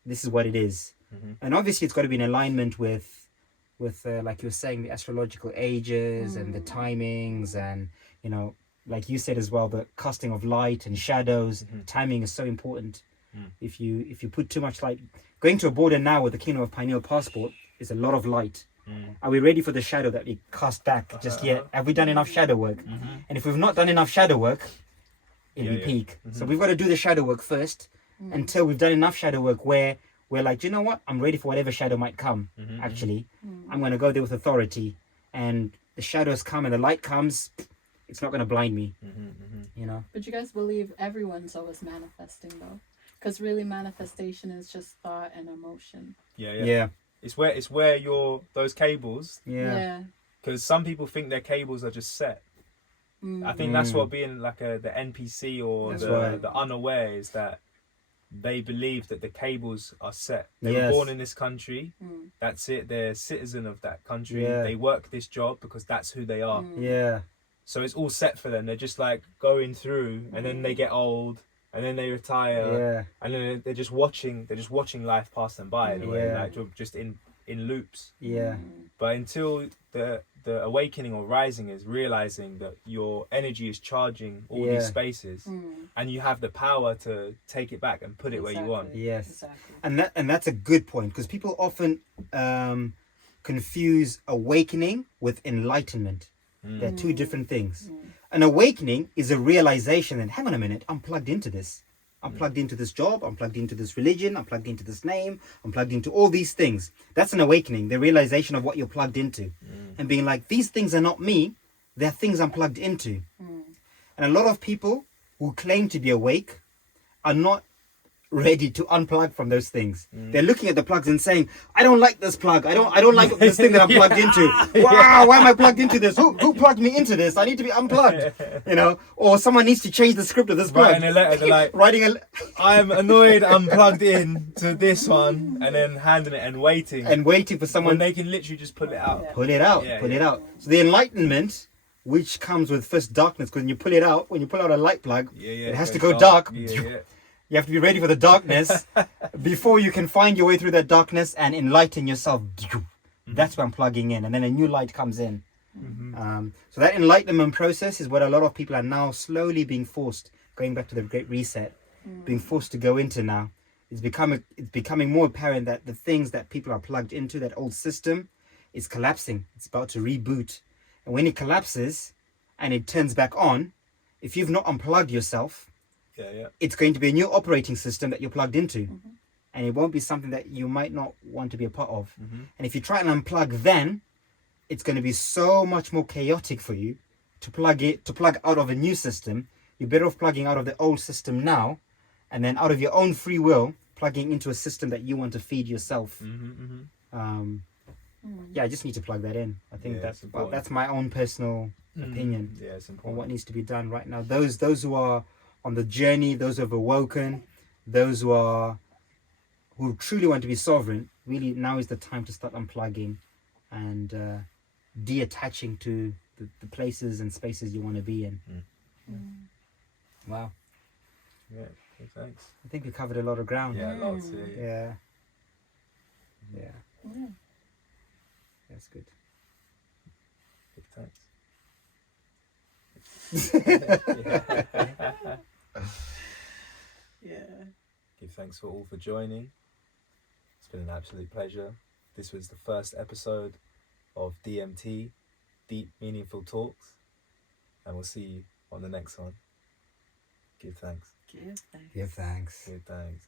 this is what it is. And obviously it's got to be in alignment with like you were saying, the astrological ages and the timings, and like you said as well, the casting of light and shadows. Timing is so important. If you put too much light, going to a border now with the Kingdom of Pineal passport is a lot of light. Are we ready for the shadow that we cast back just yet? Have we done enough shadow work? And if we've not done enough shadow work, it'll be peak. So we've got to do the shadow work first until we've done enough shadow work where we're like, you know what? I'm ready for whatever shadow might come. Actually, I'm going to go there with authority, and the shadows come and the light comes. it's not going to blind me, you know. But you guys believe everyone's always manifesting though, because really manifestation is just thought and emotion. Yeah. It's where those cables. Yeah. Because some people think their cables are just set. I think that's what being like the NPC or the unaware is, that they believe that the cables are set. They were born in this country. That's it. They're a citizen of that country. They work this job because that's who they are. Yeah. So it's all set for them. They're just like going through, and then they get old, and then they retire, and then they're just watching life pass them by in a way, like just in loops. Yeah. But until the awakening or rising is realizing that your energy is charging all these spaces, and you have the power to take it back and put it where you want. Yes. Exactly. And that's a good point, because people often confuse awakening with enlightenment. They're two different things. An awakening is a realization that, hang on a minute, I'm plugged into this. I'm plugged into this job. I'm plugged into this religion. I'm plugged into this name. I'm plugged into all these things. That's an awakening, the realization of what you're plugged into. And being like, these things are not me. They're things I'm plugged into. And a lot of people who claim to be awake are not ready to unplug from those things. They're looking at the plugs and saying, I don't like this plug. I don't like this thing that I'm plugged into. Wow, why am I plugged into this? Who plugged me into this? I need to be unplugged. You know, or someone needs to change the script of this plug. Writing a letter, they're like, I'm annoyed I'm plugged in to this one, and then handing it and waiting for someone. When they can literally just pull it out. Pull it out. So the enlightenment, which comes with first darkness, because when you pull out a light plug, it has to go dark. You have to be ready for the darkness before you can find your way through that darkness and enlighten yourself. That's when I'm plugging in, and then a new light comes in. So that enlightenment process is what a lot of people are now slowly being forced, going back to the Great Reset, being forced to go into now. It's becoming more apparent that the things that people are plugged into, that old system, is collapsing. It's about to reboot. And when it collapses and it turns back on, if you've not unplugged yourself, it's going to be a new operating system that you're plugged into. And it won't be something that you might not want to be a part of. And if you try and unplug then, it's going to be so much more chaotic for you to plug out of a new system. You're better off plugging out of the old system now, and then out of your own free will, plugging into a system that you want to feed yourself. I just need to plug that in. I think that's my own personal opinion on what needs to be done right now. Those who are on the journey, those who have awoken, those who truly want to be sovereign, really now is the time to start unplugging and detaching to the places and spaces you want to be in. Wow. Yeah, thanks. I think we covered a lot of ground. Yeah, lots. Yeah. That's good. Give thanks for all for joining. It's been an absolute pleasure. This was the first episode of DMT, Deep Meaningful Talks, and we'll see you on the next one. Give thanks. Give thanks. Give thanks. Give thanks.